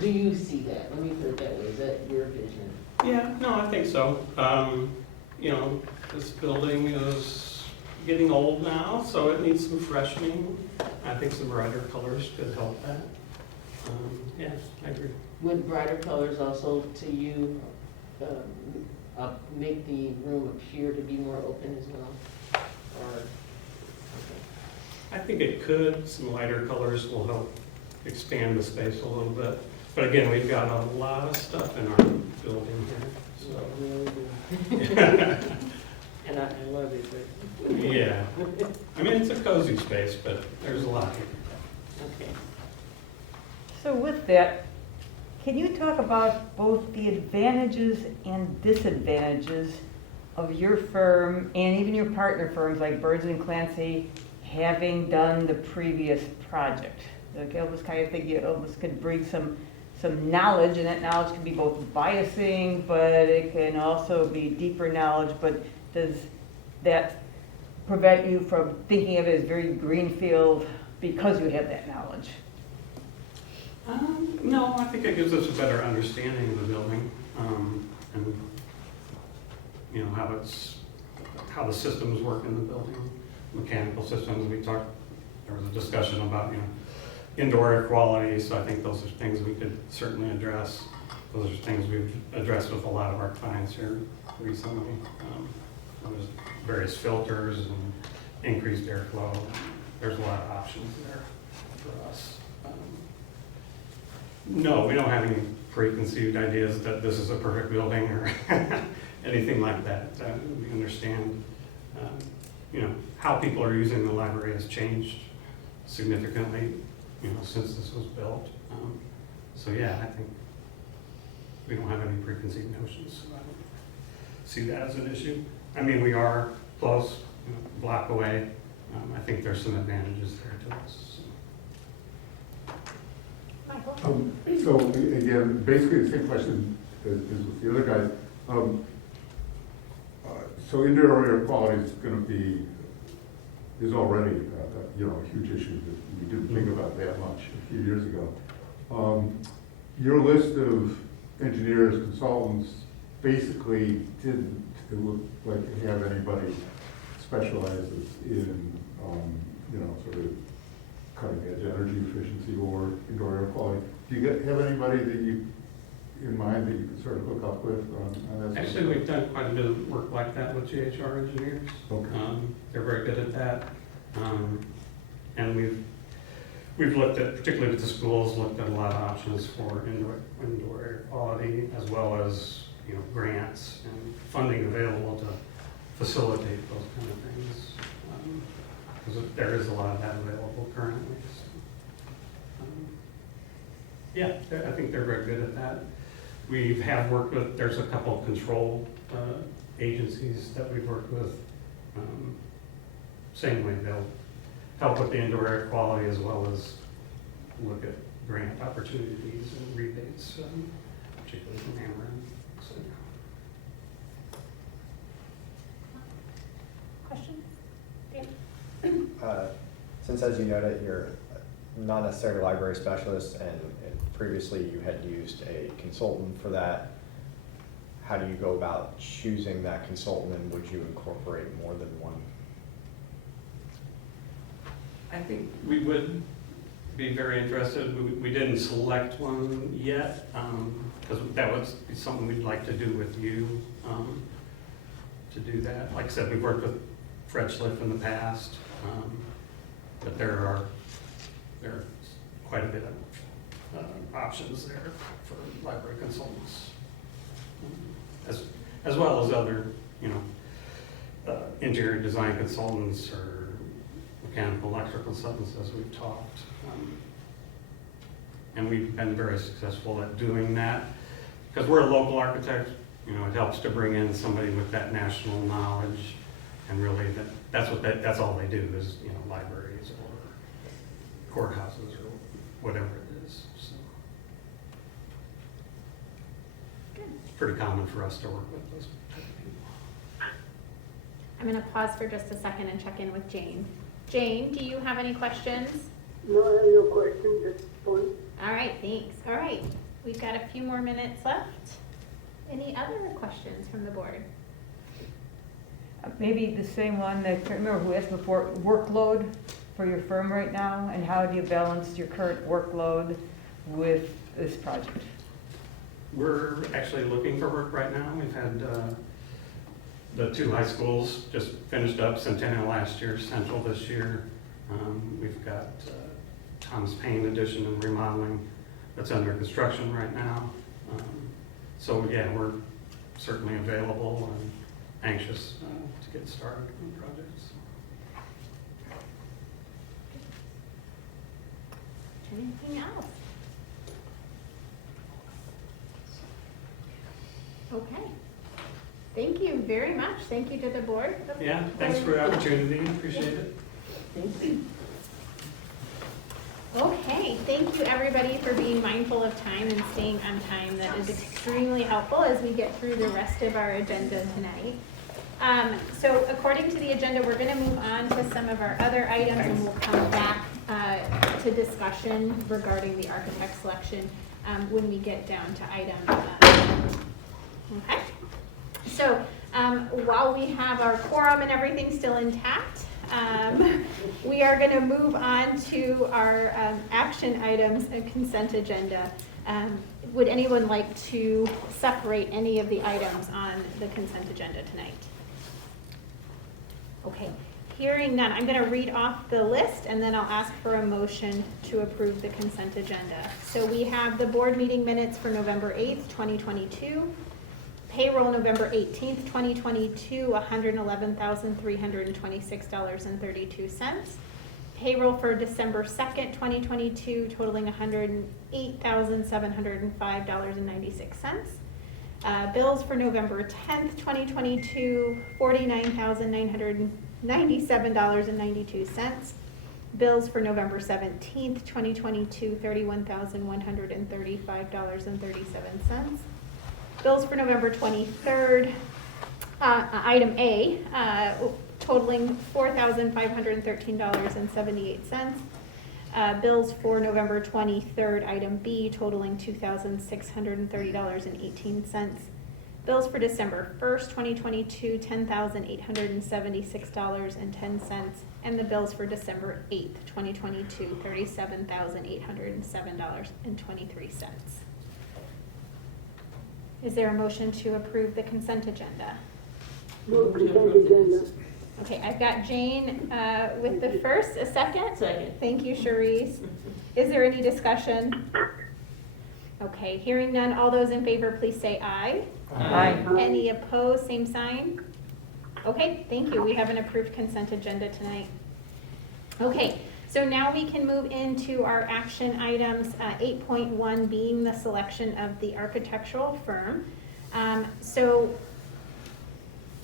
do you see that? Let me put it that way. Is that your vision? Yeah, no, I think so. This building is getting old now, so it needs some freshening. I think some brighter colors could help that. Yes, I agree. Would brighter colors also to you make the room appear to be more open as well? Or, I think it could. Some lighter colors will help expand the space a little bit. But again, we've got a lot of stuff in our building here. So. And I love it. But Yeah. I mean, it's a cozy space, but there's a lot here. okay. So with that, can you talk about both the advantages and disadvantages of your firm and even your partner firms like Birds and Clancy having done the previous project? Like, I almost kind of think you almost could bring some knowledge, and that knowledge can be both biasing, but it can also be deeper knowledge. But does that prevent you from thinking of it as very greenfield because you have that knowledge? No, I think it gives us a better understanding of the building, and, you know, how the systems work in the building, mechanical systems. There was a discussion about, you know, indoor air quality, so I think those are things we could certainly address. Those are things we've addressed with a lot of our clients here recently. There's various filters and increased airflow. There's a lot of options there for us. No, we don't have any preconceived ideas that this is a perfect building or anything like that. We understand, you know, how people are using the library has changed significantly, you know, since this was built. So yeah, I think we don't have any preconceived notions. So I don't see that as an issue. I mean, we are close, you know, a block away. I think there's some advantages there to us. Michael? So again, basically the same question as with the other guys. So indoor air quality is already, you know, a huge issue that we didn't think about that much a few years ago. Your list of engineers, consultants, basically didn't look like you have anybody specializes in, you know, sort of cutting edge energy efficiency or indoor air quality. Do you have anybody that you, in mind, that you could sort of hook up with on that? Actually, we've done quite a bit of work like that with GHR engineers. Okay. They're very good at that. And we've looked at, particularly with the schools, looked at a lot of options for indoor air quality, as well as, you know, grants and funding available to facilitate those kind of things. Because there is a lot of that available currently. So, yeah, I think they're very good at that. We have worked with, there's a couple of control agencies that we've worked with. Same way, they'll help with the indoor air quality as well as look at grant opportunities and rebates, particularly from Ameren. So. Questions? Dan? Since, as you noted, you're not necessarily a library specialist, and previously you had used a consultant for that, how do you go about choosing that consultant, and would you incorporate more than one? I think we would be very interested. We didn't select one yet, because that would be something we'd like to do with you, to do that. Like I said, we've worked with Fred Schliff in the past, but there are quite a bit of options there for library consultants, as well as other, you know, interior design consultants or mechanical, electrical consultants, as we've talked. And we've been very successful at doing that. Because we're a local architect, you know, it helps to bring in somebody with that national knowledge, and really that's all they do is, you know, libraries or courthouses or whatever it is. So it's pretty common for us to work with those type of people. I'm going to pause for just a second and check in with Jane. Jane, do you have any questions? No, I have no questions at this point. All right, thanks. All right, we've got a few more minutes left. Any other questions from the board? Maybe the same one that, I can't remember who asked before, workload for your firm right now, and how do you balance your current workload with this project? We're actually looking for work right now. We've had the two high schools just finished up, Centennial last year, Central this year. We've got Thomas Paine addition and remodeling that's under construction right now. So yeah, we're certainly available and anxious to get started on projects. Anything else? Okay. Thank you very much. Thank you to the board. Yeah, thanks for the opportunity. Appreciate it. Thank you. Okay, thank you everybody for being mindful of time and staying on time. That is extremely helpful as we get through the rest of our agenda tonight. So according to the agenda, we're going to move on to some of our other items, and we'll come back to to discussion regarding the architect selection when we get down to item. Okay. So while we have our quorum and everything still intact, we are going to move on to our action items and consent agenda. Would anyone like to separate any of the items on the consent agenda tonight? Okay, hearing none, I'm going to read off the list and then I'll ask for a motion to approve the consent agenda. So we have the board meeting minutes for November 8th, 2022. Payroll November 18th, 2022, $111,326.32. Payroll for December 2nd, 2022, totaling $108,705.96. Bills for November 10th, 2022, $49,997.92. Bills for November 17th, 2022, $31,135.37. Bills for November 23rd, item A, totaling $4,513.78. Bills for November 23rd, item B, totaling $2,630.18. Bills for December 1st, 2022, $10,876.10. And the bills for December 8th, 2022, $37,807.23. Is there a motion to approve the consent agenda? Move consent agenda. Okay, I've got Jane with the first, a second? Second. Thank you, Charisse. Is there any discussion? Okay, hearing none, all those in favor, please say aye. Aye. Any opposed, same sign? Okay, thank you. We have an approved consent agenda tonight. Okay, so now we can move into our action items, 8.1 being the selection of the architectural firm. So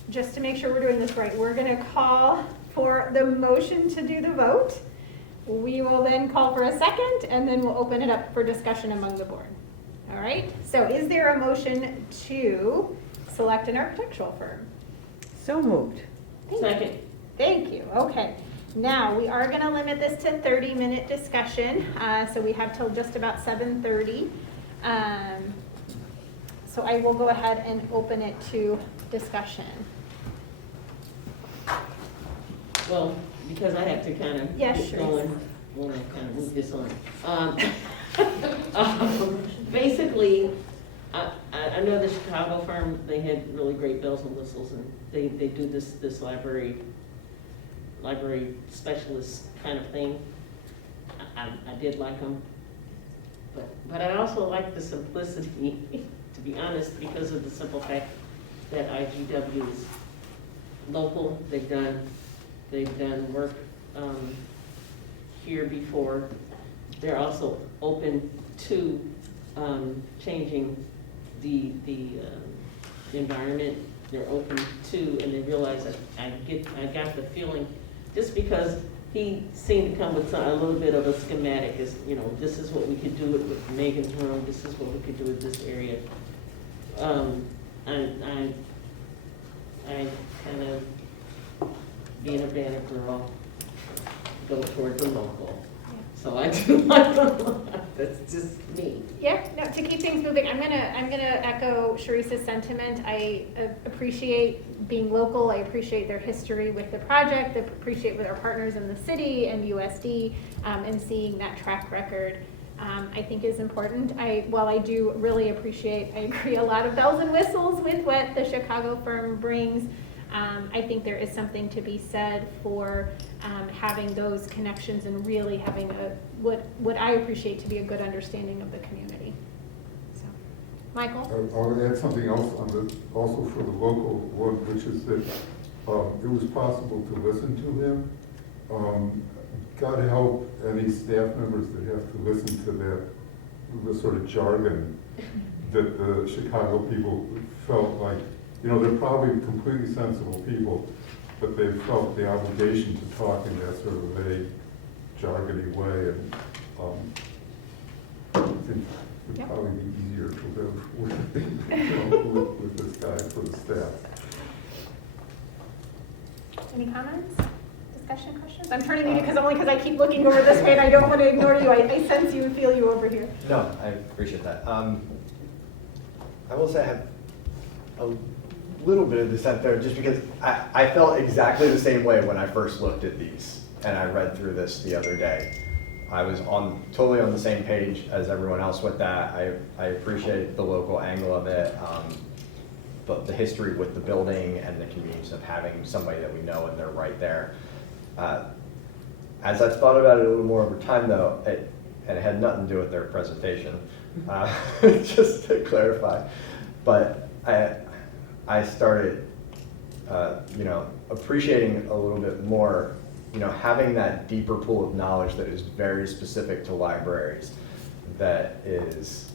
just to make sure we're doing this right, we're going to call for the motion to do the vote. We will then call for a second, and then we'll open it up for discussion among the board. All right, so is there a motion to select an architectural firm? So moved. Second. Thank you, okay. Now, we are gonna limit this to 30-minute discussion, so we have till just about 7:30. So I will go ahead and open it to discussion. Well, because I have to kind of Yes, get Sharice. going, when I kind of move this on. Basically, I know the Chicago firm, they had really great bells and whistles, and they do this library specialist kind of thing. I did like them, but I also like the simplicity, to be honest, because of the simple fact that IGW is local. They've done work here before. They're also open to changing the environment. They're open to, and they realize that I got the feeling, just because he seemed to come with a little bit of a schematic, as you know, this is what we could do with Megan's room, this is what we could do with this area. I kind of, being a Banner girl, go toward the local. So I do like them a lot. That's just me. Yeah, no, to keep things moving, I'm gonna echo Sharice's sentiment. I appreciate being local. I appreciate their history with the project. I appreciate with our partners in the city and USD, and seeing that track record, I think is important. While I do really appreciate, I agree, a lot of bells and whistles with what the Chicago firm brings. I think there is something to be said for having those connections and really having what I appreciate to be a good understanding of the community. So, Michael? I'll add something else also for the local one, which is that it was possible to listen to him. God help any staff members that have to listen to the sort of jargon that the Chicago people felt like. You know, they're probably completely sensible people, but they felt the obligation to talk in that sort of vague, jargony way, and I think it would probably be easier to live with this guy for the staff. Any comments, discussion, questions? I'm turning to you only because I keep looking over this way and I don't want to ignore you. I sense you and feel you over here. No, I appreciate that. I will say I have a little bit of dissent there just because I felt exactly the same way when I first looked at these and I read through this the other day. I was totally on the same page as everyone else with that. I appreciate the local angle of it, but the history with the building and the convenience of having somebody that we know and they're right there. As I've thought about it a little more over time though, and it had nothing to do with their presentation, just to clarify, but I started, appreciating a little bit more, having that deeper pool of knowledge that is very specific to libraries, that is,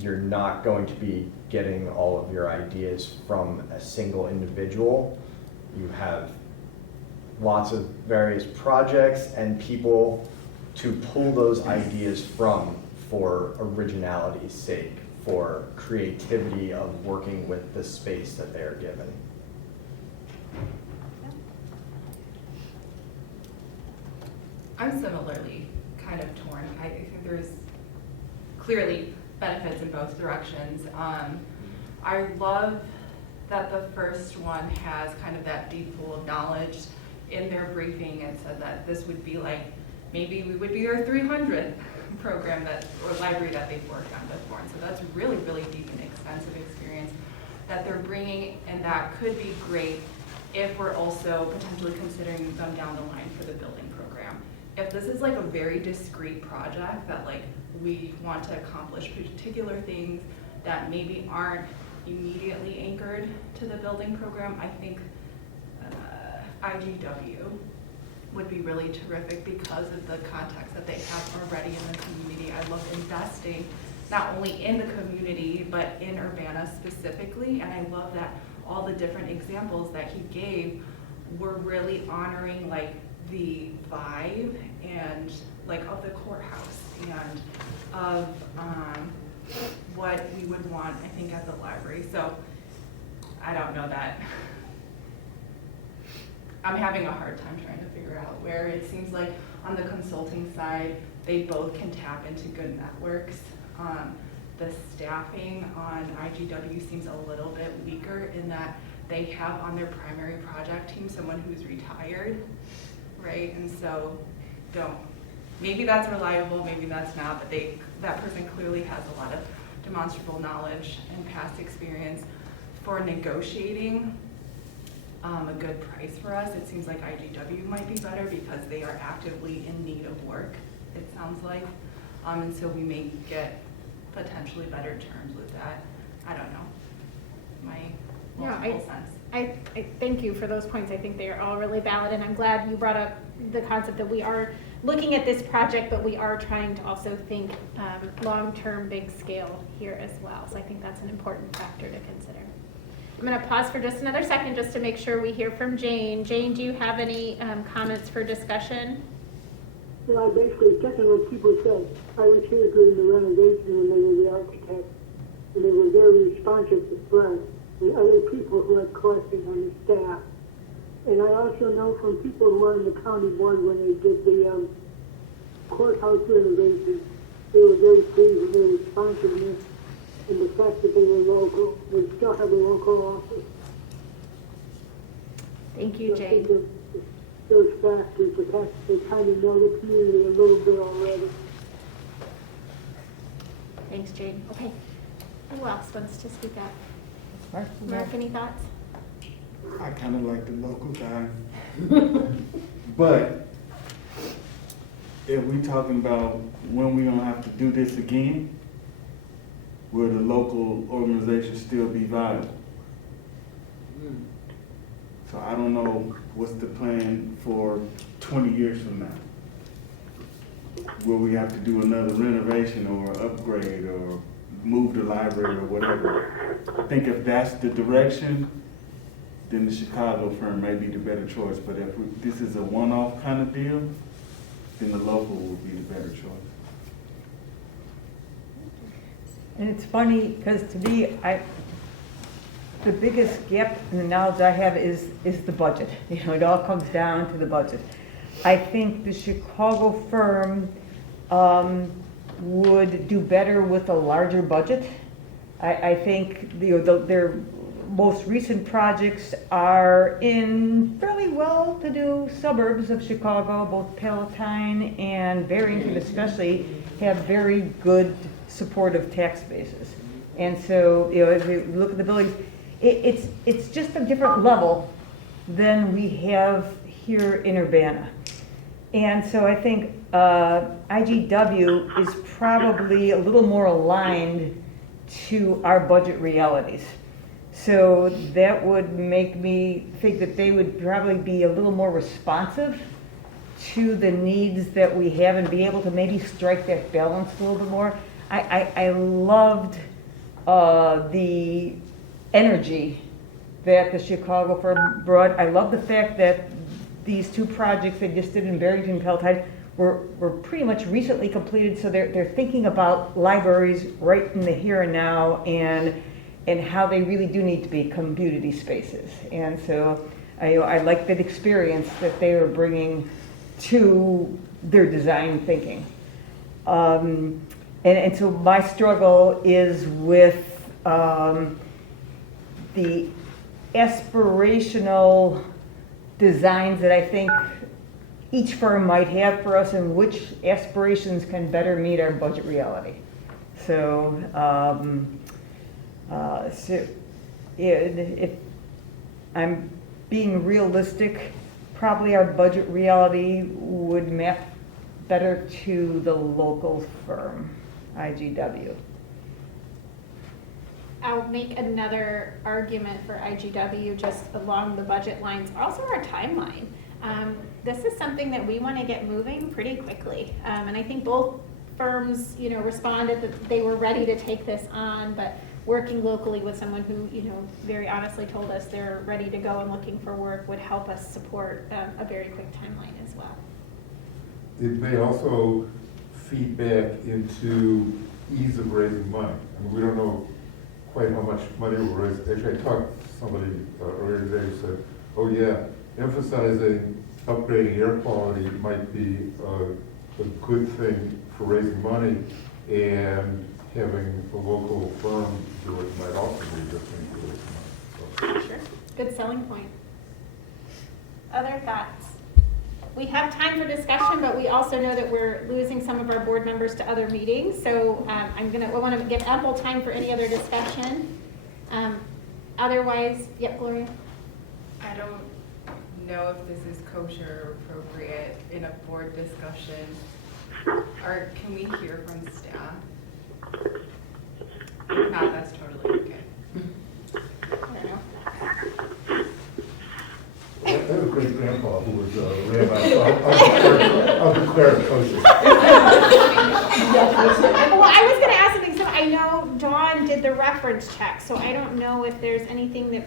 you're not going to be getting all of your ideas from a single individual. You have lots of various projects and people to pull those ideas from for originality's sake, for creativity of working with the space that they are given. I'm similarly kind of torn. I think there's clearly benefits in both directions. I love that the first one has kind of that deep pool of knowledge. In their briefing, it said that this would be like, maybe we would be their 300th program or library that they've worked on before. And so that's really, really deep and extensive experience that they're bringing, and that could be great if we're also potentially considering them down the line for the building program. If this is like a very discrete project that like we want to accomplish particular things that maybe aren't immediately anchored to the building program, I think IGW would be really terrific because of the context that they have already in the community. I love investing not only in the community, but in Urbana specifically, and I love that all the different examples that he gave were really honoring like the vibe and like of the courthouse and of what we would want, I think, at the library. So I don't know that. I'm having a hard time trying to figure out where it seems like on the consulting side, they both can tap into good networks. The staffing on IGW seems a little bit weaker in that they have on their primary project team someone who's retired, right? And so maybe that's reliable, maybe that's not, but that person clearly has a lot of demonstrable knowledge and past experience for negotiating a good price for us. It seems like IGW might be better because they are actively in need of work, it sounds like. And so we may get potentially better terms with that. I don't know. My multiple sense. I thank you for those points. I think they are all really valid, and I'm glad you brought up the concept that we are looking at this project, but we are trying to also think long-term, big scale here as well. So I think that's an important factor to consider. I'm going to pause for just another second just to make sure we hear from Jane. Jane, do you have any comments for discussion? Well, I basically second what people said. I was here during the renovation when they were the architects, and they were very responsive to us and other people who had questions on the staff. And I also know from people who were on the county board when they did the courthouse renovation, they were very pleased with their responsiveness and the fact that they were local. They still have a local office. Thank you, Jane. Those factors, the fact that they kind of know the community a little bit already. Thanks, Jane. Okay. Who else wants to speak up? Mark? Mark, any thoughts? I kind of like the local guy. But if we talking about when we gonna have to do this again, will the local organization still be viable? So I don't know what's the plan for 20 years from now. Will we have to do another renovation or upgrade or move the library or whatever? I think if that's the direction, then the Chicago firm may be the better choice. But if this is a one-off kind of deal, then the local will be the better choice. And it's funny, because to me, the biggest gap in the knowledge I have is the budget. You know, it all comes down to the budget. I think the Chicago firm would do better with a larger budget. I think their most recent projects are in fairly well-to-do suburbs of Chicago. Both Palatine and Barrington especially have very good supportive tax bases. And so, you know, if you look at the buildings, it's just a different level than we have here in Urbana. And so I think IGW is probably a little more aligned to our budget realities. So that would make me think that they would probably be a little more responsive to the needs that we have and be able to maybe strike that balance a little bit more. I loved the energy that the Chicago firm brought. I love the fact that these two projects they just did in Barrington and Palatine were pretty much recently completed, so they're thinking about libraries right in the here and now and how they really do need to be community spaces. And so I like that experience that they were bringing to their design thinking. And so my struggle is with the aspirational designs that I think each firm might have for us and which aspirations can better meet our budget reality. So, if I'm being realistic, probably our budget reality would map better to the local firm, IGW. I'll make another argument for IGW just along the budget lines, also our timeline. This is something that we want to get moving pretty quickly. And I think both firms, you know, responded that they were ready to take this on, but working locally with someone who, you know, very honestly told us they're ready to go and looking for work would help us support a very quick timeline as well. It may also feed back into ease of raising money. I mean, we don't know quite how much money we'll raise. Actually, I talked to somebody earlier today who said, oh yeah, emphasizing upgrading air quality might be a good thing for raising money, and having a local firm do it might also be a good thing for raising money. So. Sure, good selling point. Other thoughts? We have time for discussion, but we also know that we're losing some of our board members to other meetings, so I want to give ample time for any other discussion. Otherwise, yep, Gloria? I don't know if this is kosher or appropriate in a board discussion. Or can we hear from staff? If not, that's totally okay. I don't know. I have a great grandpa who was a rabbi, so I'll declare it kosher. Well, I was going to ask something. So I know Dawn did the reference check, so I don't know if there's anything that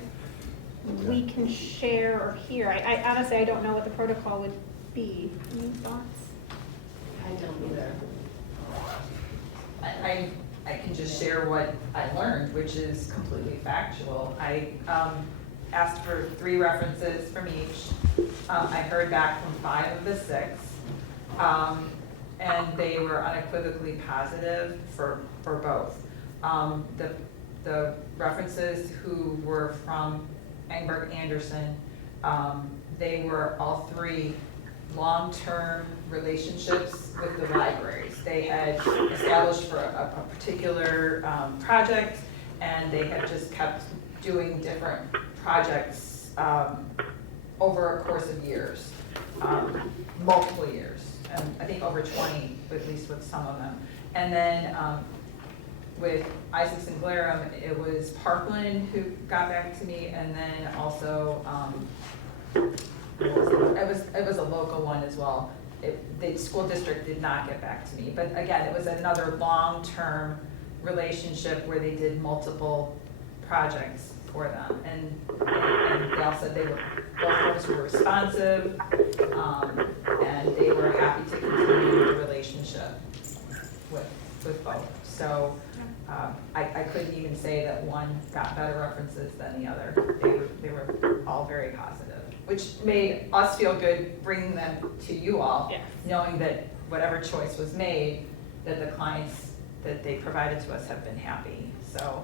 we can share or hear. I honestly, I don't know what the protocol would be. Any thoughts? I don't either. I can just share what I learned, which is completely factual. I asked for 3 references from each. I heard back from 5 of the 6. And they were unequivocally positive for both. The references who were from Engberg Anderson, they were all 3 long-term relationships with the libraries. They had established for a particular project, and they had just kept doing different projects over a course of years, multiple years. I think over 20, at least with some of them. And then with Isaacs and Glarum, it was Parkland who got back to me, and then also it was a local one as well. The school district did not get back to me, but again, it was another long-term relationship where they did multiple projects for them, and they all said they were both were responsive, and they were happy to continue the relationship with both. So I couldn't even say that one got better references than the other. They were all very positive, which made us feel good bringing them to you all, Yes. knowing that whatever choice was made, that the clients that they provided to us have been happy, so.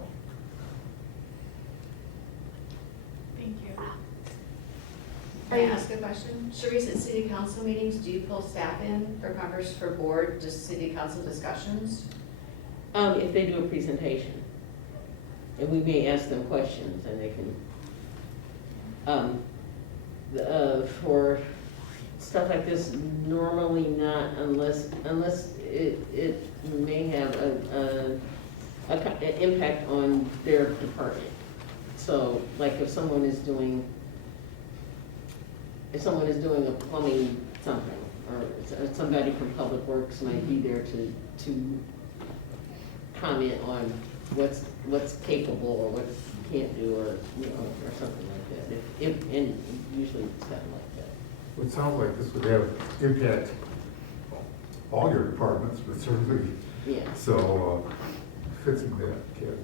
Thank you. May I ask a question? Sharice, at city council meetings, do you pull staff in for converse for board, just city council discussions? If they do a presentation, and we may ask them questions, and they can, for stuff like this, normally not unless it may have an impact on their department. So, like if someone is doing a plumbing something, or somebody from Public Works might be there to comment on what's capable or what you can't do, or, you know, or something like that. And usually it's kind of like that. Well, it sounds like this would have impact all your departments, but certainly, Yeah. so fits in that category.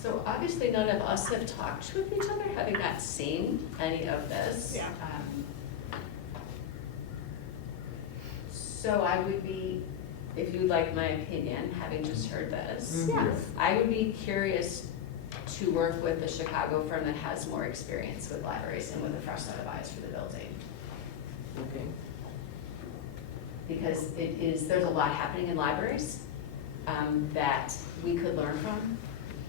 So obviously none of us have talked with each other, having not seen any of this. Yeah. So I would be, if you'd like my opinion, having just heard this, Yes. I would be curious to work with a Chicago firm that has more experience with libraries and with a fresh set of eyes for the building. Okay. Because there's a lot happening in libraries that we could learn from.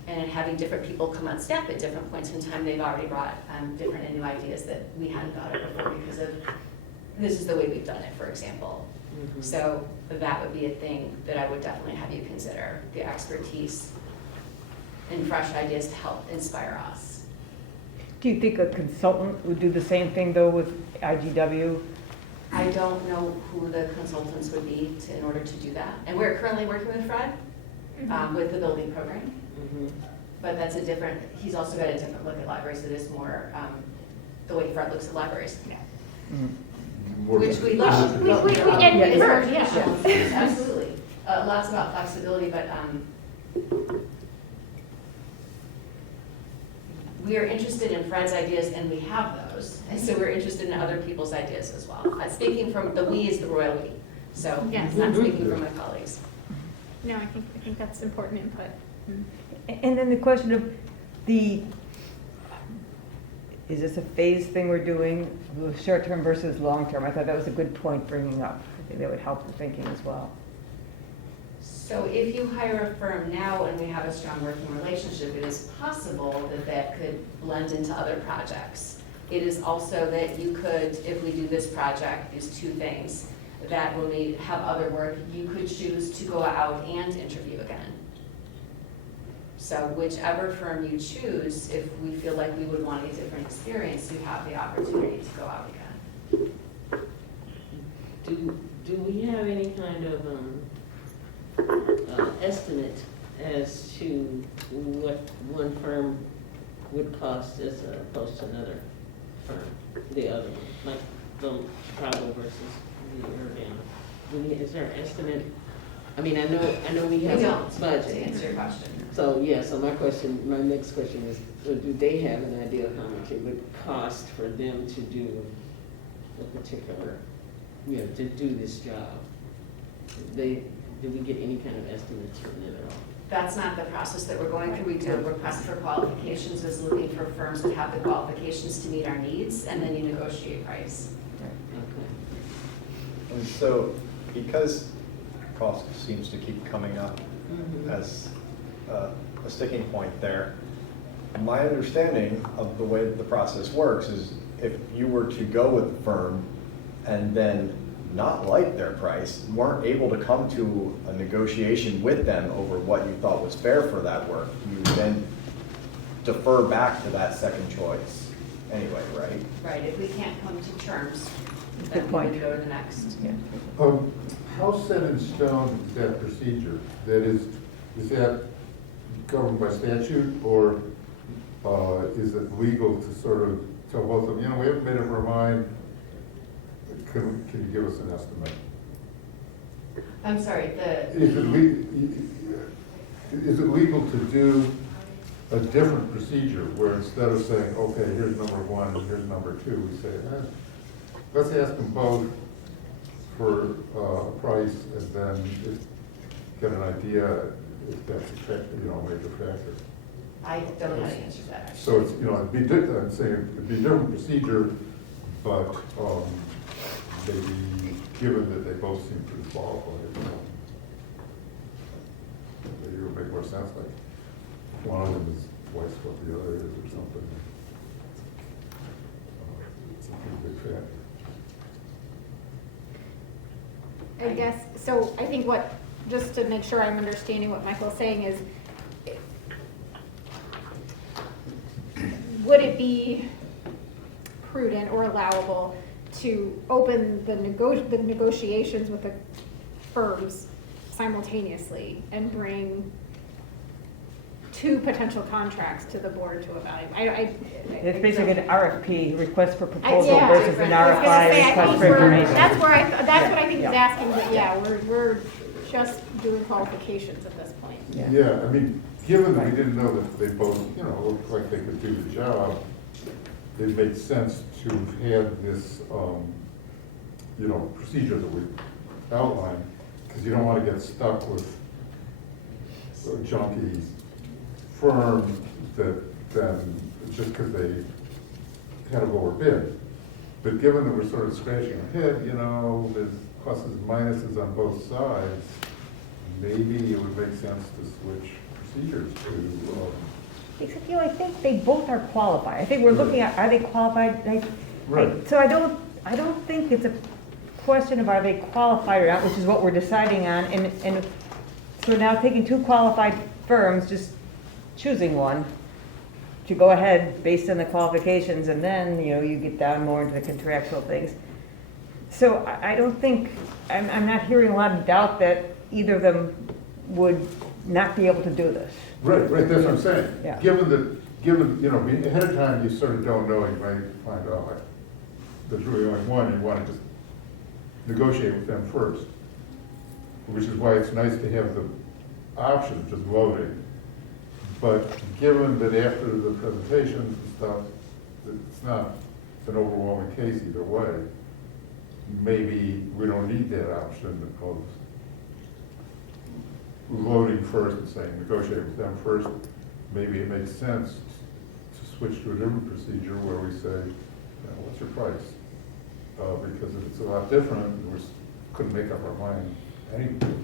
And having different people come on staff at different points in time, they've already brought different and new ideas that we hadn't thought of before because of, this is the way we've done it, for example. Mm-hmm. So that would be a thing that I would definitely have you consider, the expertise and fresh ideas to help inspire us. Do you think a consultant would do the same thing though with IGW? I don't know who the consultants would be in order to do that. And we're currently working with Fred with the building program. Mm-hmm. But that's a different, he's also got a different look at libraries that is more the way Fred looks at libraries. More Which we than- love. We- but we- they're we- all- and we it's were, more yeah. traditional. Absolutely. Lots about flexibility, but we are interested in Fred's ideas and we have those. And so we're interested in other people's ideas as well. Speaking from, the we is the royal we. So Yes. not speaking from my colleagues. No, I think that's important input. And then the question of is this a phase thing we're doing, short-term versus long-term? I thought that was a good point bringing up. I think that would help the thinking as well. So if you hire a firm now and we have a strong working relationship, it is possible that that could blend into other projects. It is also that you could, if we do this project, these two things, that when we have other work, you could choose to go out and interview again. So whichever firm you choose, if we feel like we would want a different experience, you have the opportunity to go out again. Do we have any kind of estimate as to what one firm would cost as opposed to another firm, the other one, like the Chicago versus the Urbana? Is there an estimate? I mean, I know we have We a don't, budget. to answer your question. So, yeah, so my next question is, do they have an idea of how much it would cost for them to do a particular, to do this job? Did we get any kind of estimates from them at all? That's not the process that we're going through. We do a request for qualifications, is looking for firms that have the qualifications to meet our needs, and then you negotiate price. Okay. And so, because cost seems to keep coming up as a sticking point there, my understanding of the way that the process works is if you were to go with the firm and then not like their price, weren't able to come to a negotiation with them over what you thought was fair for that work, you would then defer back to that second choice anyway, right? Right, if we can't come to terms, Good then we point. would go to the next. Yeah. How set in stone is that procedure? That is that governed by statute, or is it legal to sort of tell both of them, we haven't made up our mind, can you give us an estimate? I'm sorry, Is it is it legal to do a different procedure where instead of saying, okay, here's number one and here's number two, we say, let's ask them both for a price and then get an idea if that's a major factor. I don't know how to answer that, actually. So it's, it'd be different, I'm saying, it'd be a different procedure, but, maybe, given that they both seem pretty qualified, maybe it would make more sense, like, one of them is twice what the other is or something. It's a pretty big factor. I guess, so I think just to make sure I'm understanding what Michael's saying is, would it be prudent or allowable to open the negotiations with the firms simultaneously and bring two potential contracts to the board to evaluate? It's basically an RFP, request for proposal yeah, versus an I was gonna say, RFI, I request think for we're- information. that's what I think he's Yeah. asking, but yeah, we're just doing qualifications at this point. Yeah, I mean, given that we didn't know that they both, looked like they could do the job, it made sense to have had this, procedure that we outlined, because you don't want to get stuck with a junky firm that then, just because they kind of overbid. But given that we're sort of scratching our head, there's pluses and minuses on both sides, maybe it would make sense to switch procedures to, Except, I think they both are qualified. I think we're looking at, are they qualified? Right. So I don't think it's a question of are they qualified or not, which is what we're deciding on. And so now taking two qualified firms, just choosing one to go ahead based on the qualifications, and then, you get down more into the contractual things. So I don't think, I'm not hearing a lot of doubt that either of them would not be able to do this. right, that's what I'm saying. Yeah. Given, ahead of time, you sort of don't know, you might find out, like, there's really only one, you want to just negotiate with them first. Which is why it's nice to have the option of just voting. But given that after the presentations and stuff, it's an overwhelming case either way, maybe we don't need that option of voting first and saying negotiate with them first. Maybe it makes sense to switch to a different procedure where we say, what's your price? Because if it's a lot different, we couldn't make up our mind anyway.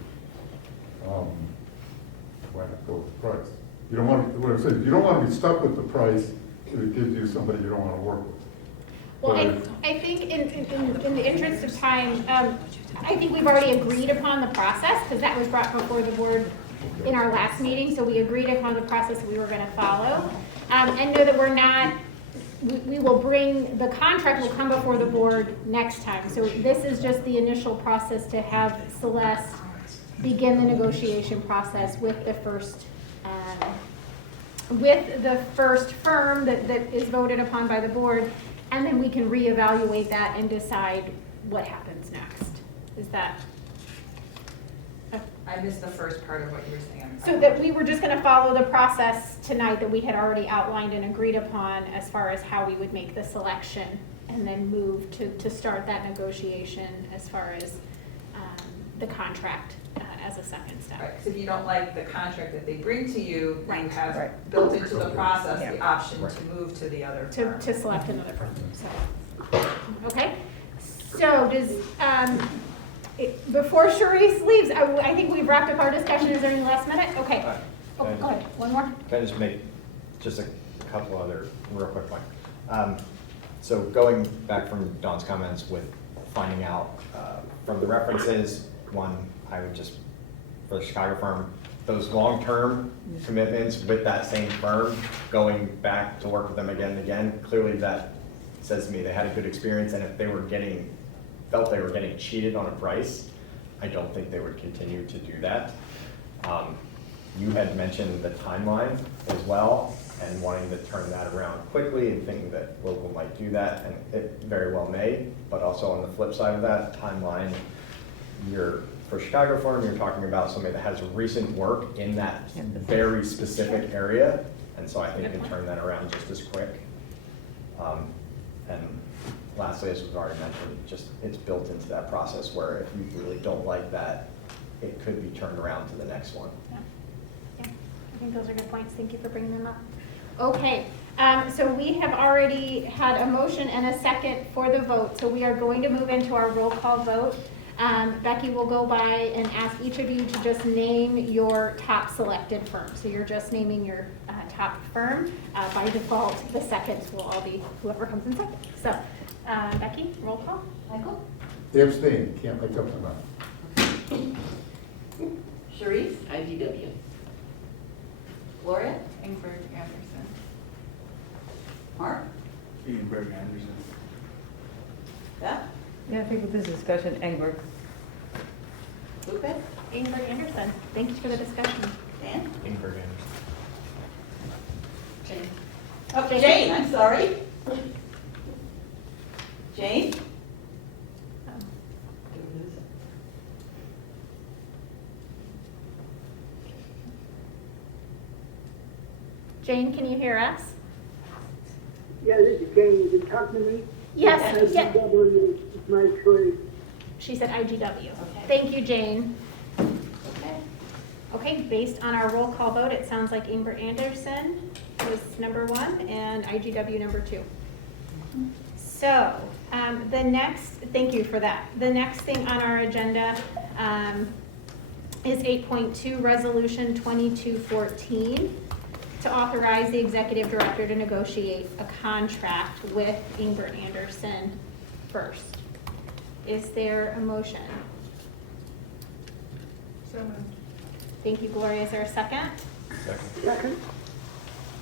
Why not go with the price? You don't want, what I'm saying, you don't want to be stuck with the price if it gives you somebody you don't want to work with. Well, But I think in the interest of time, I think we've already agreed upon the process, because that was brought before the board in our last meeting, so we agreed upon the process we were gonna follow. And know that we're not, we will bring, the contract will come before the board next time. So this is just the initial process to have Celeste begin the negotiation process with the first firm that is voted upon by the board, and then we can reevaluate that and decide what happens next. Is that? I missed the first part of what you were saying. So that we were just gonna follow the process tonight that we had already outlined and agreed upon as far as how we would make the selection, and then move to start that negotiation as far as the contract as a second step. Right, 'cause if you don't like the contract that they bring to you, you Right. have Right. built into the process the Yeah. option to move to the other firm. To select another firm, so, okay? So does, before Sharice leaves, I think we've wrapped up our discussion, is there any last minute? Okay. Oh, go ahead, one more? Can I just make just a couple other real quick points? So going back from Dawn's comments with finding out from the references, one, I would just, for the Chicago firm, those long-term commitments with that same firm, going back to work with them again and again, clearly that says to me they had a good experience, and if they were felt they were getting cheated on a price, I don't think they would continue to do that. You had mentioned the timeline as well, and wanting to turn that around quickly and thinking that local might do that, and it very well may, but also on the flip side of that timeline, you're for Chicago Farm, you're talking about somebody that has recent work in that very specific area, and so I think you can turn that around just as quick. And lastly, as we've already mentioned, just it's built into that process where if you really don't like that, it could be turned around to the next one. Yeah, I think those are good points. Thank you for bringing them up. Okay, so we have already had a motion and a second for the vote, so we are going to move into our roll call vote. Becky will go by and ask each of you to just name your top selected firm. So you're just naming your top firm. By default, the seconds will all be whoever comes in second. So, Becky, roll call. Michael? They abstain, can't make up the mind. Sharice? IGW. Gloria? Ingberg Anderson. Mark? Ianberg Anderson. Beth? Yeah, I think with this discussion, Engberg. Lupe? Ingrid Anderson. Thank you for the discussion. Dan? Ingberg Anderson. Jane. Oh, Jane, I'm sorry. Jane? Jane, can you hear us? Yeah, this is Jane. You can talk to me? Yes. Yeah. IGW is my choice. She said IGW. Okay. Thank you, Jane. Okay. Okay, based on our roll call vote, it sounds like Ingrid Anderson was number one and IGW number two. So, the next, thank you for that. The next thing on our agenda is 8.2, Resolution 2214, to authorize the executive director to negotiate a contract with Ingrid Anderson first. Is there a motion? So moved. Thank you, Gloria. Is there a second? Second?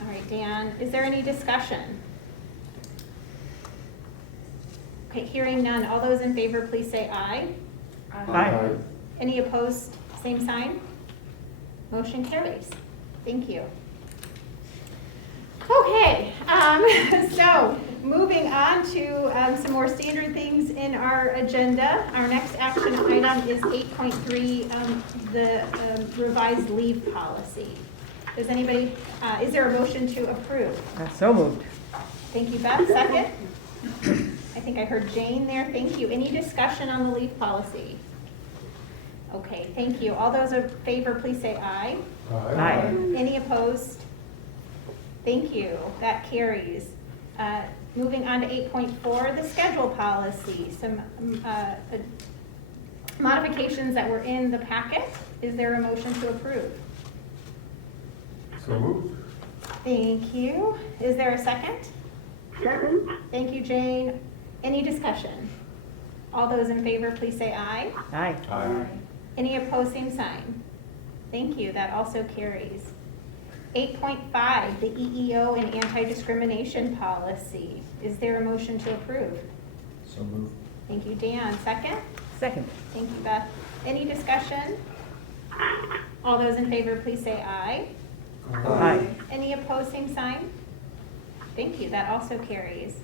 All right, Dan, is there any discussion? Okay, hearing none. All those in favor, please say aye. Aye. Any opposed, same sign? Motion carries. Thank you. Okay, so moving on to some more standard things in our agenda. Our next action item is 8.3, the revised leave policy. Does anybody, is there a motion to approve? So moved. Thank you, Beth. Second? I think I heard Jane there. Thank you. Any discussion on the leave policy? Okay, thank you. All those in favor, please say aye. Aye. Any opposed? Thank you. That carries. Moving on to 8.4, the schedule policy. Some modifications that were in the packet. Is there a motion to approve? So moved. Thank you. Is there a second? Second? Thank you, Jane. Any discussion? All those in favor, please say aye. Aye. Aye. Any opposed, same sign. Thank you. That also carries. 8.5, the EEO and anti-discrimination policy. Is there a motion to approve? So moved. Thank you, Dan. Second? Second. Thank you, Beth. Any discussion? All those in favor, please say aye. Aye. Any opposed, same sign? Thank you. That also carries.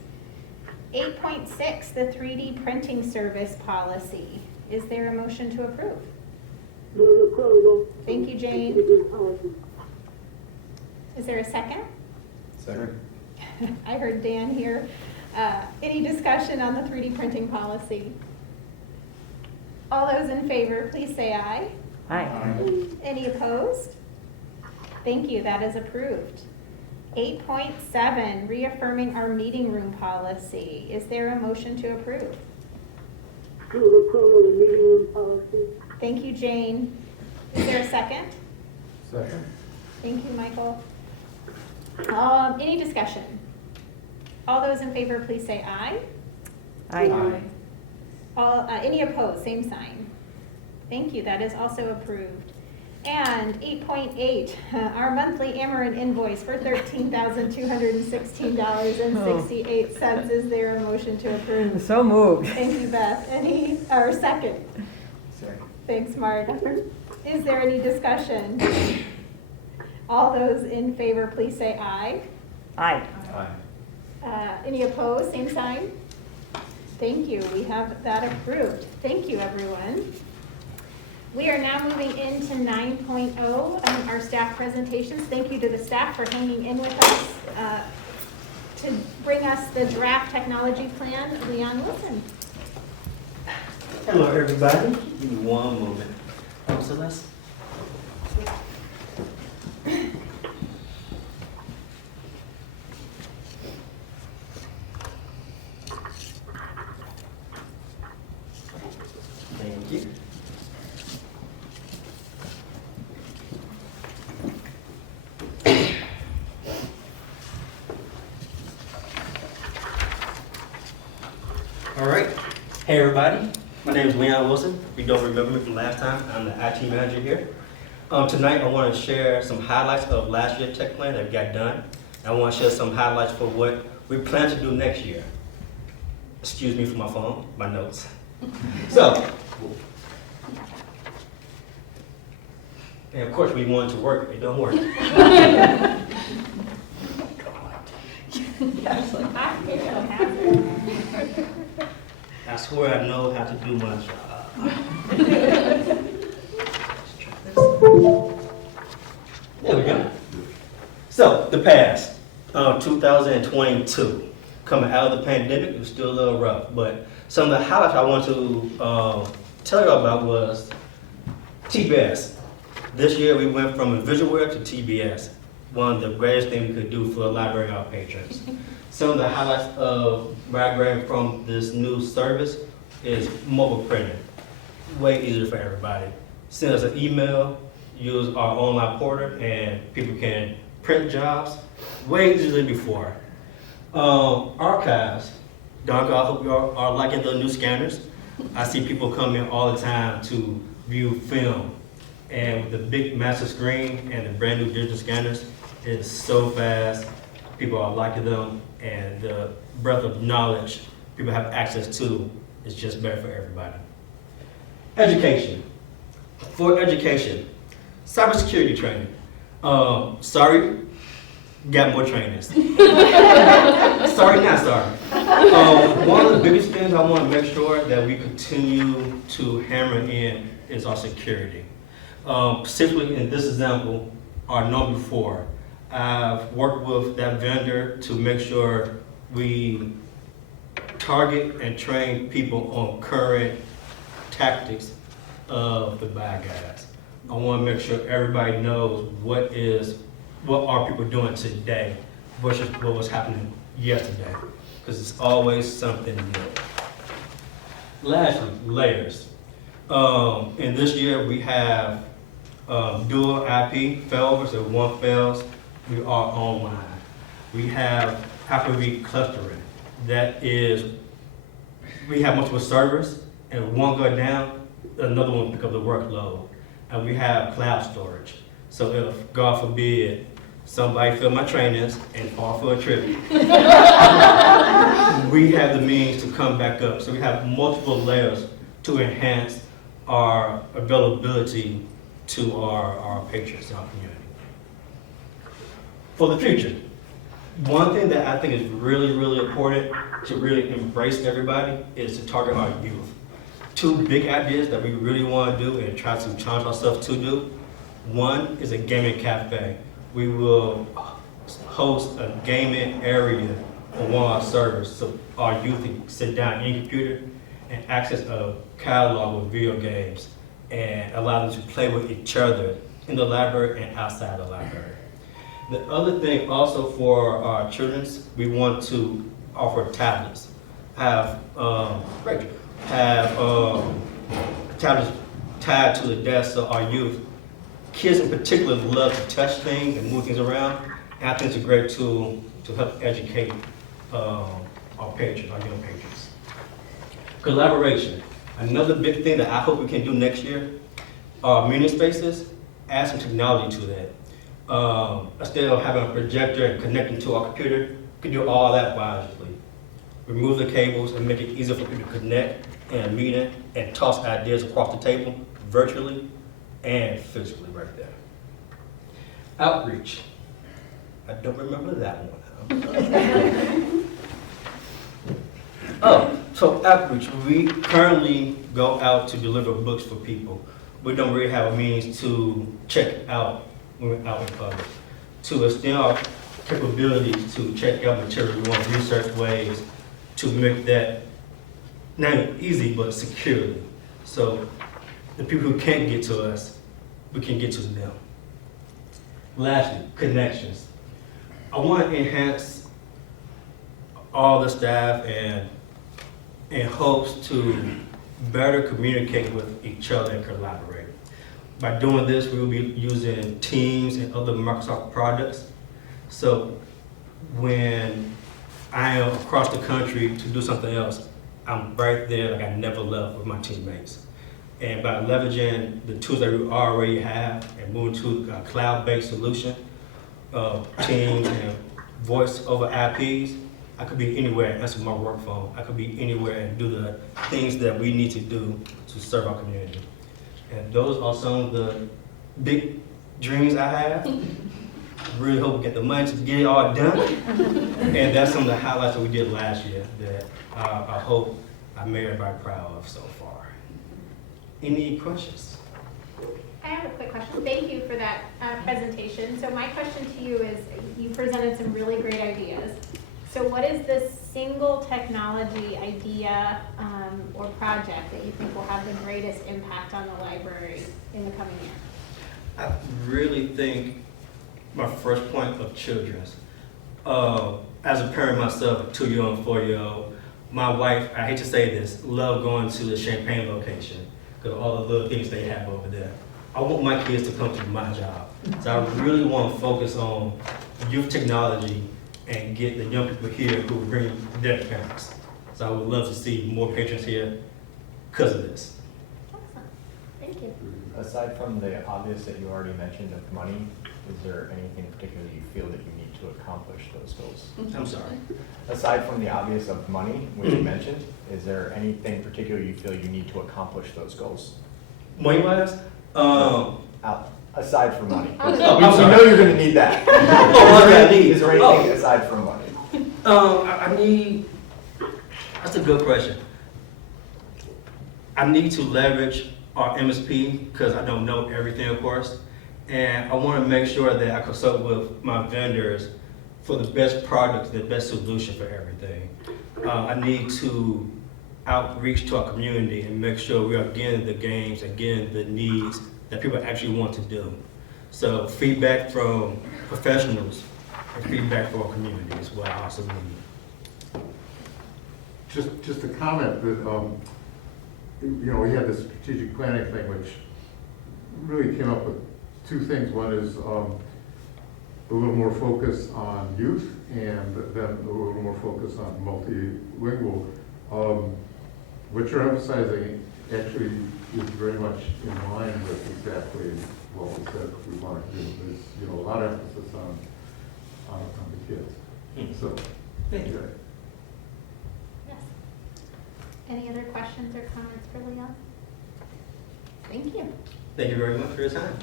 8.6, the 3D printing service policy. Is there a motion to approve? Move approval. Thank you, Jane. Good policy. Is there a second? Second. I heard Dan here. Any discussion on the 3D printing policy? All those in favor, please say aye. Aye. Any opposed? Thank you, that is approved. 8.7, reaffirming our meeting room policy. Is there a motion to approve? Move approval of the meeting room policy. Thank you, Jane. Is there a second? Second. Thank you, Michael. Any discussion? All those in favor, please say aye. Aye. Any opposed, same sign. Thank you, that is also approved. And 8.8, our monthly Ameren invoice for $13,216.68. Is there a motion to approve? So moved. Thank you, Beth. Or second? Second. Thanks, Mark. Is there any discussion? All those in favor, please say aye. Aye. Aye. Any opposed, same sign? Thank you, we have that approved. Thank you, everyone. We are now moving into 9.0, our staff presentations. Thank you to the staff for hanging in with us. To bring us the draft technology plan, Leon Wilson. Hello, everybody. Give me one moment. Celeste. Thank you. All right. Hey, everybody. My name is Leon Wilson. If you don't remember me from last time, I'm the IT manager here. Tonight, I want to share some highlights of last year's tech plan that got done. I want to share some highlights for what we plan to do next year. Excuse me for my phone, my notes. So, and of course, we want it to work. It don't work. I swear I know how to do my job. There we go. So, the past, 2022, coming out of the pandemic, it was still a little rough, but some of the highlights I want to tell you about was TBS. This year we went from Visualware to TBS, one of the greatest things we could do for the library and our patrons. Some of the highlights of migrating from this new service is mobile printing. Way easier for everybody. Send us an email, use our online portal, and people can print jobs way easier than before. Archives. Don, I hope you are liking the new scanners. I see people come in all the time to view film. And with the big massive screen and the brand new digital scanners, it's so fast. People are liking them, and the breadth of knowledge people have access to is just better for everybody. Education. For education, cybersecurity training. Sorry, got more trainers. Sorry, not sorry. One of the biggest things I want to make sure that we continue to hammer in is our security. Specifically in this example, our number 4. I've worked with that vendor to make sure we target and train people on current tactics of the bad guys. I want to make sure everybody knows what are people doing today versus what was happening yesterday, because it's always something new. Lastly, layers. In this year we have dual IP failovers. So one fails, we are online. We have Hyper-V clustering. That is, we have multiple servers, and if one go down, another one pick up the workload. And we have cloud storage. So if, God forbid, somebody fail my trainings and fall for a trip, we have the means to come back up. So we have multiple layers to enhance our availability to our patrons in our community. For the future, one thing that I think is really, really important to really embrace everybody is to target our youth. 2 big ideas that we really want to do and try to challenge ourselves to do. One is a gaming cafe. We will host a gaming area on one of our servers so our youth can sit down in your computer and access a catalog of video games and allow them to play with each other in the library and outside the library. The other thing also for our children, we want to offer tablets. Have tablets tied to the desk so our youth, kids in particular, love to touch things and move things around. And I think it's a great tool to help educate our patrons, our young patrons. Collaboration. Another big thing that I hope we can do next year, our meeting spaces, add some technology to that. Instead of having a projector and connecting to our computer, we can do all that wirelessly. Remove the cables and make it easier for people to connect in a meeting and toss ideas across the table virtually and physically right there. Outreach. I don't remember that one. So outreach. We currently go out to deliver books for people. we don't really have a means to check out when we're out in public. To extend our capabilities to check out material, we want to research ways to make that not easy, but securely. So the people who can't get to us, we can get to them. Lastly, connections. I want to enhance all the staff and in hopes to better communicate with each other and collaborate. By doing this, we will be using Teams and other Microsoft products. So when I am across the country to do something else, I'm right there like I never left with my teammates. And by leveraging the tools that we already have and moving to a cloud-based solution of Teams and voice over IPs, I could be anywhere and answer my work phone. I could be anywhere and do the things that we need to do to serve our community. And those are some of the big dreams I have. Really hope we get the money to get it all done. And that's some of the highlights that we did last year that I hope I made everybody proud of so far. Any questions? I have a quick question. Thank you for that presentation. So my question to you is, you presented some really great ideas. So what is the single technology idea or project that you think will have the greatest impact on the library in the coming year? I really think my first point of children's. As a parent myself, a 2-year-old and 4-year-old, my wife, I hate to say this, love going to the Champaign location because of all the little things they have over there. I want my kids to come to my job. So I really want to focus on youth technology and get the young people here who will bring their parents. So I would love to see more patrons here because of this. Excellent. Thank you. Aside from the obvious that you already mentioned of money, is there anything particular you feel that you need to accomplish those goals? I'm sorry. Aside from the obvious of money, which you mentioned, is there anything particular you feel you need to accomplish those goals? Money-wise? Aside from money. I'm You sorry. know you're gonna need that. what do I need? Is there anything aside from money? I need, that's a good question. I need to leverage our MSP because I don't know everything, of course. And I want to make sure that I consult with my vendors for the best products, the best solution for everything. I need to outreach to our community and make sure we are getting the games and getting the needs that people actually want to do. So feedback from professionals and feedback from our community is what I also need. Just a comment that, we had this strategic planning thing, which really came up with two things. One is a little more focus on youth, and then a little more focus on multilingual. What you're emphasizing actually is very much in line with exactly what we said we want to do. There's a lot of emphasis on the kids. So Thank you. Yes. Any other questions or comments for Leon? Thank you. Thank you very much for your time.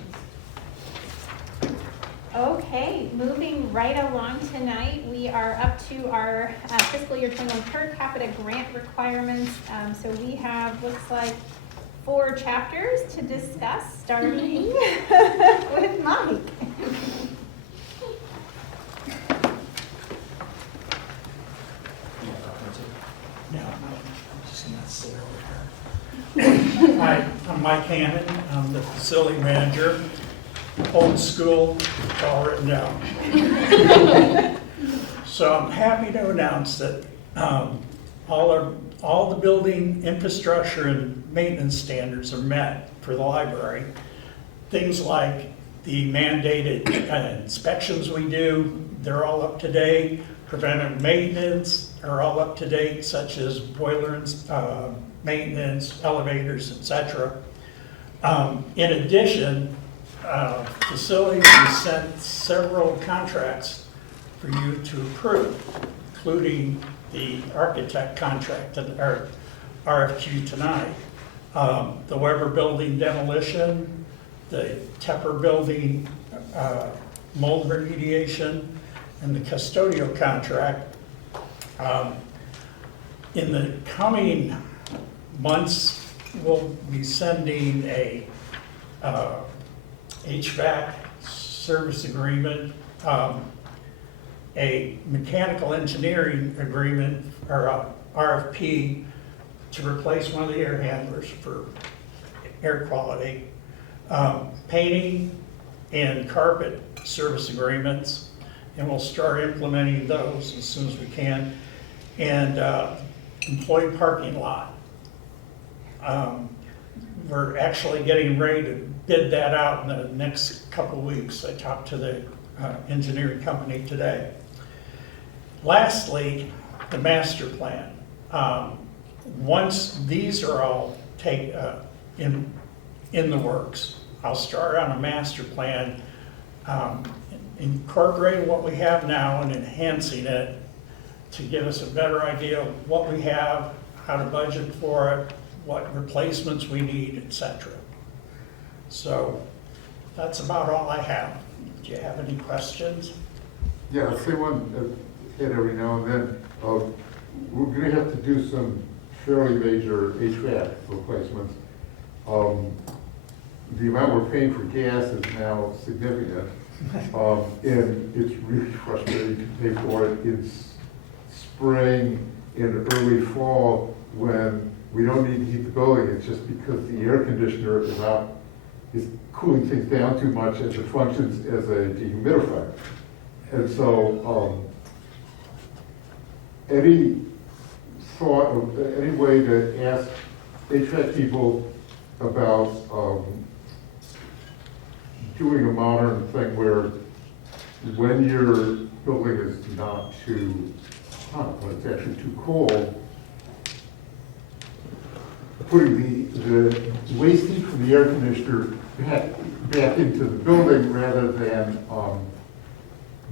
Okay, moving right along tonight, we are up to our fiscal year 21 per capita grant requirements. So we have, looks like, 4 chapters to discuss, starting with Mike. Hi, I'm Mike Hannon. I'm the facility manager. Old school, it's all written down. So I'm happy to announce that all the building infrastructure and maintenance standards are met for the library. Things like the mandated inspections we do, they're all up to date. Preventive maintenance are all up to date, such as boiler maintenance, elevators, etc. In addition, facilities have sent several contracts for you to approve, including the architect contract and our RFQ tonight. The Weber building demolition, the Tepper building mold remediation, and the custodial contract. In the coming months, we'll be sending a HVAC service agreement, a mechanical engineering agreement, or a RFP to replace one of the air handlers for air quality, painting and carpet service agreements, and we'll start implementing those as soon as we can, and employee parking lot. We're actually getting ready to bid that out in the next couple of weeks. I talked to the engineering company today. Lastly, the master plan. Once these are all in the works, I'll start on a master plan, incorporating what we have now and enhancing it to give us a better idea of what we have, how to budget for it, what replacements we need, etc. So that's about all I have. Do you have any questions? Yeah, I'll say one hit every now and then. We're gonna have to do some fairly major HVAC replacements. The amount we're paying for gas is now significant, and it's really frustrating to pay for it in spring and early fall when we don't need to heat the building. It's just because the air conditioner is cooling things down too much as it functions as a dehumidifier. And so, any thought of any way to ask HVAC people about doing a modern thing where when your building is not too hot, when it's actually too cold, putting the waste heat from the air conditioner back into the building rather than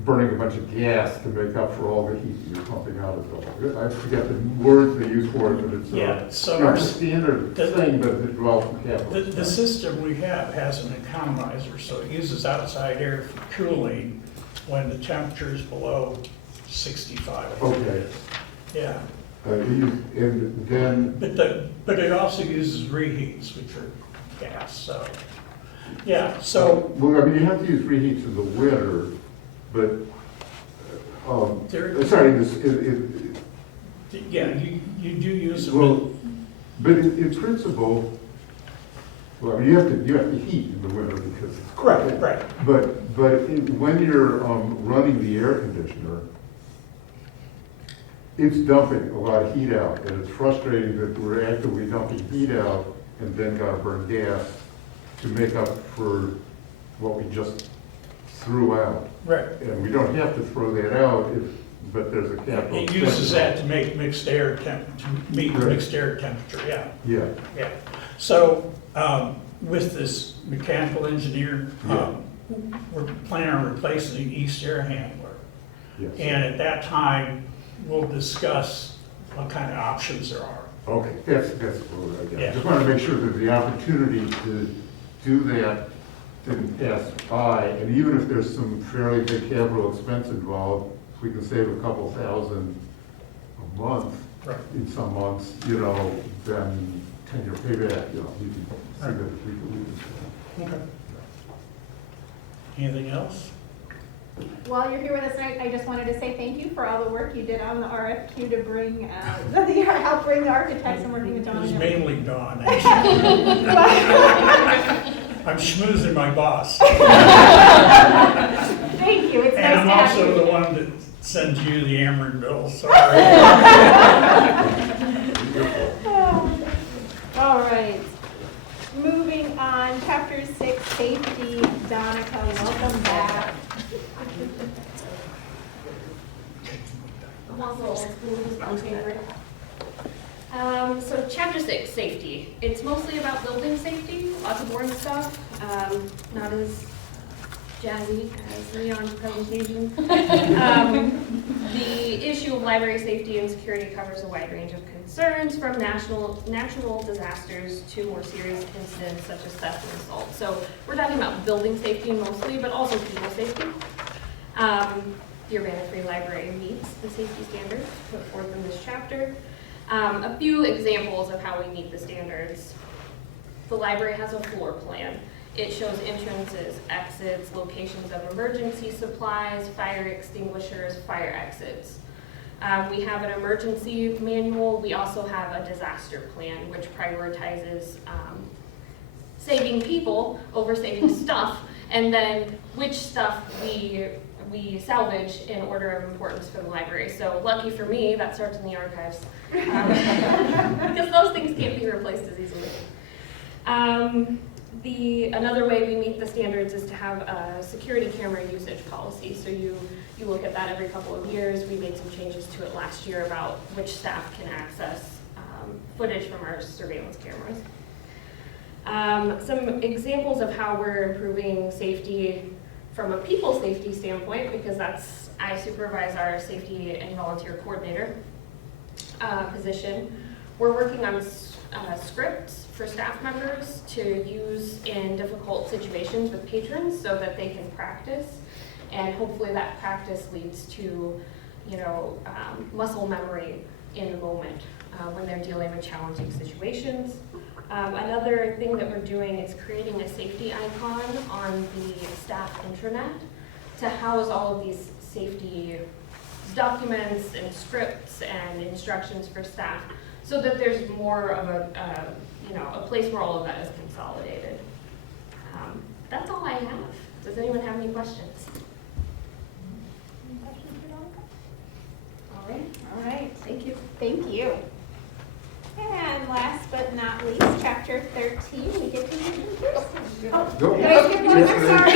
burning a bunch of gas to make up for all the heat that you're pumping out of the building. I forget the words they use for it, but it's a standard thing, but it develops from capital. The system we have has an economizer, so it uses outside air for cooling when the temperature is below 65. Okay. Yeah. And then. But it also uses reheats, which are gas. So, yeah. So. Well, I mean, you have to use reheats in the winter, but. Yeah, you do use them. Well, but in principle, well, I mean, you have to heat in the winter because it's correct, right. But when you're running the air conditioner, it's dumping a lot of heat out, and it's frustrating that we're actively dumping heat out and then got to burn gas to make up for what we just threw out. Right. And we don't have to throw that out but there's a capital. It uses that to make mixed air to meet mixed air temperature. Yeah. Yeah. Yeah. So with this mechanical engineer, we're planning on replacing the east air handler. Yes. And at that time, we'll discuss what kind of options there are. Okay, that's what I got. Yeah. Just want to make sure that the opportunity to do that didn't pass by, and even if there's some fairly big capital expense involved, if we can save a couple thousand a month in some months, then 10-year payback, you can see that we can. Okay. Anything else? While you're here with us tonight, I just wanted to say thank you for all the work you did on the RFQ to bring, help bring the architects and working with John. It was mainly Dawn, actually. I'm schmoozing my boss. Thank you, it's nice to have you. And I'm also the one that sends you the Ameren bill, sorry. All right. Moving on, Chapter 6, Safety. Donica, welcome back. I'm also old school, who's my favorite. So chapter 6, safety. It's mostly about building safety, lots of boring stuff, not as jazzy as Leon's presentation. The issue of library safety and security covers a wide range of concerns, from natural disasters to more serious incidents such as theft and assault. So we're talking about building safety mostly, but also people safety. The Urbana Free Library meets the safety standards put forth in this chapter. A few examples of how we meet the standards. The library has a floor plan. It shows entrances, exits, locations of emergency supplies, fire extinguishers, fire exits. We have an emergency manual. We also have a disaster plan, which prioritizes saving people over saving stuff, and then which stuff we salvage in order of importance for the library. So lucky for me, that starts in the archives, because those things can't be replaced as easily. Another way we meet the standards is to have a security camera usage policy. So you look at that every couple of years. We made some changes to it last year about which staff can access footage from our surveillance cameras. Some examples of how we're improving safety from a people safety standpoint, because I supervise our safety and volunteer coordinator position. We're working on scripts for staff members to use in difficult situations with patrons so that they can practice, and hopefully that practice leads to, muscle memory in the moment when they're dealing with challenging situations. Another thing that we're doing is creating a safety icon on the staff intranet to house all of these safety documents and scripts and instructions for staff, so that there's more of a place where all of that is consolidated. That's all I have. Does anyone have any questions? Any questions for Monica? All right, thank you. Thank you. And last but not least, chapter 13, we get to hear from Kirsten. Oh, Go. did I skip one? I'm sorry.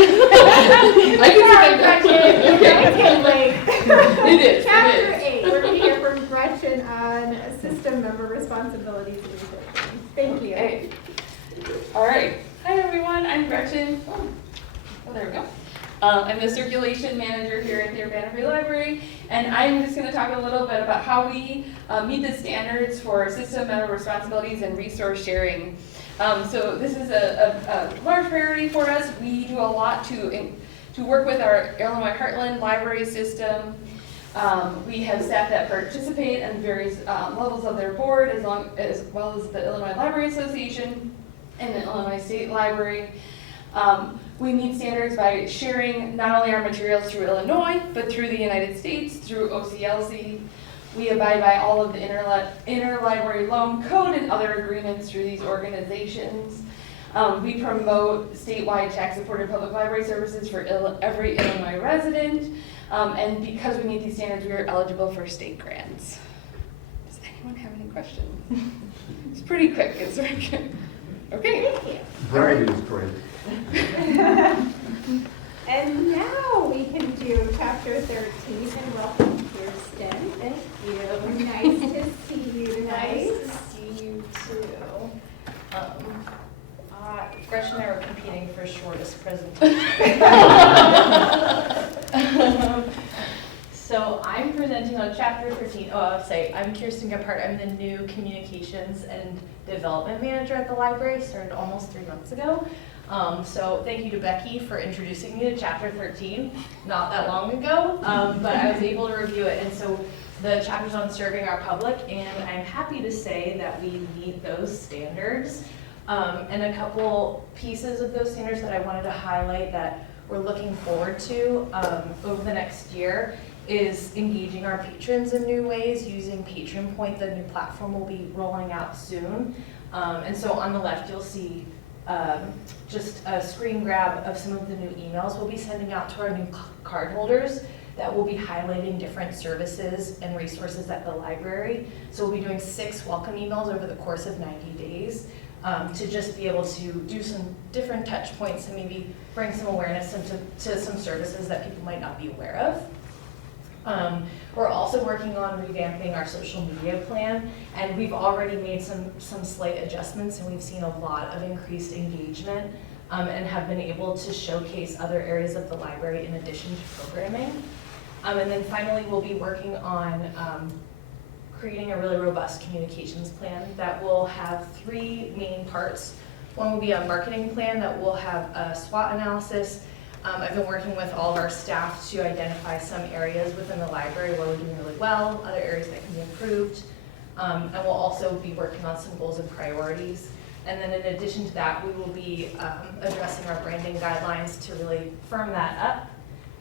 It is. Chapter 8, we're going to hear from Gretchen on system member responsibilities and resources. Thank you. Okay. All right. Hi, everyone. I'm Gretchen. Oh, there we go. I'm the circulation manager here at the Urbana Free Library, and I'm just going to talk a little bit about how we meet the standards for system member responsibilities and resource sharing. So this is a large priority for us. We do a lot to work with our Illinois Heartland library system. We have staff that participate in various levels of their board, as well as the Illinois Library Association and the Illinois State Library. We meet standards by sharing not only our materials through Illinois, but through the United States, through OCLC. We abide by all of the interlibrary loan code and other agreements through these organizations. We promote statewide tax-supported public library services for every Illinois resident. And because we meet these standards, we are eligible for state grants. Does anyone have any questions? It's pretty quick, it's very good. Okay. Thank you. Brevity is great. And now we can do chapter 13, and welcome Kirsten. Thank you. Nice to see you tonight. Nice to see you too. Gretchen and I were competing for shortest presentation. So I'm presenting on chapter 13. Oh, I'll say I'm Kirsten Gephardt. I'm the new communications and development manager at the library. Started almost 3 months ago. So thank you to Becky for introducing me to chapter 13 not that long ago, but I was able to review it. And so the chapter's on serving our public, and I'm happy to say that we meet those standards. And a couple pieces of those standards that I wanted to highlight that we're looking forward to over the next year is engaging our patrons in new ways using Patron Point. The new platform will be rolling out soon. And so on the left, you'll see just a screen grab of some of the new emails we'll be sending out to our new card holders that will be highlighting different services and resources at the library. So we'll be doing 6 welcome emails over the course of 90 days to just be able to do some different touch points and maybe bring some awareness to some services that people might not be aware of. We're also working on revamping our social media plan, and we've already made some slight adjustments, and we've seen a lot of increased engagement and have been able to showcase other areas of the library in addition to programming. And then finally, we'll be working on creating a really robust communications plan that will have 3 main parts. One will be a marketing plan that will have a SWOT analysis. I've been working with all of our staff to identify some areas within the library where we're doing really well, other areas that can be improved. And we'll also be working on some goals and priorities And then in addition to that, we will be addressing our branding guidelines to really firm that up.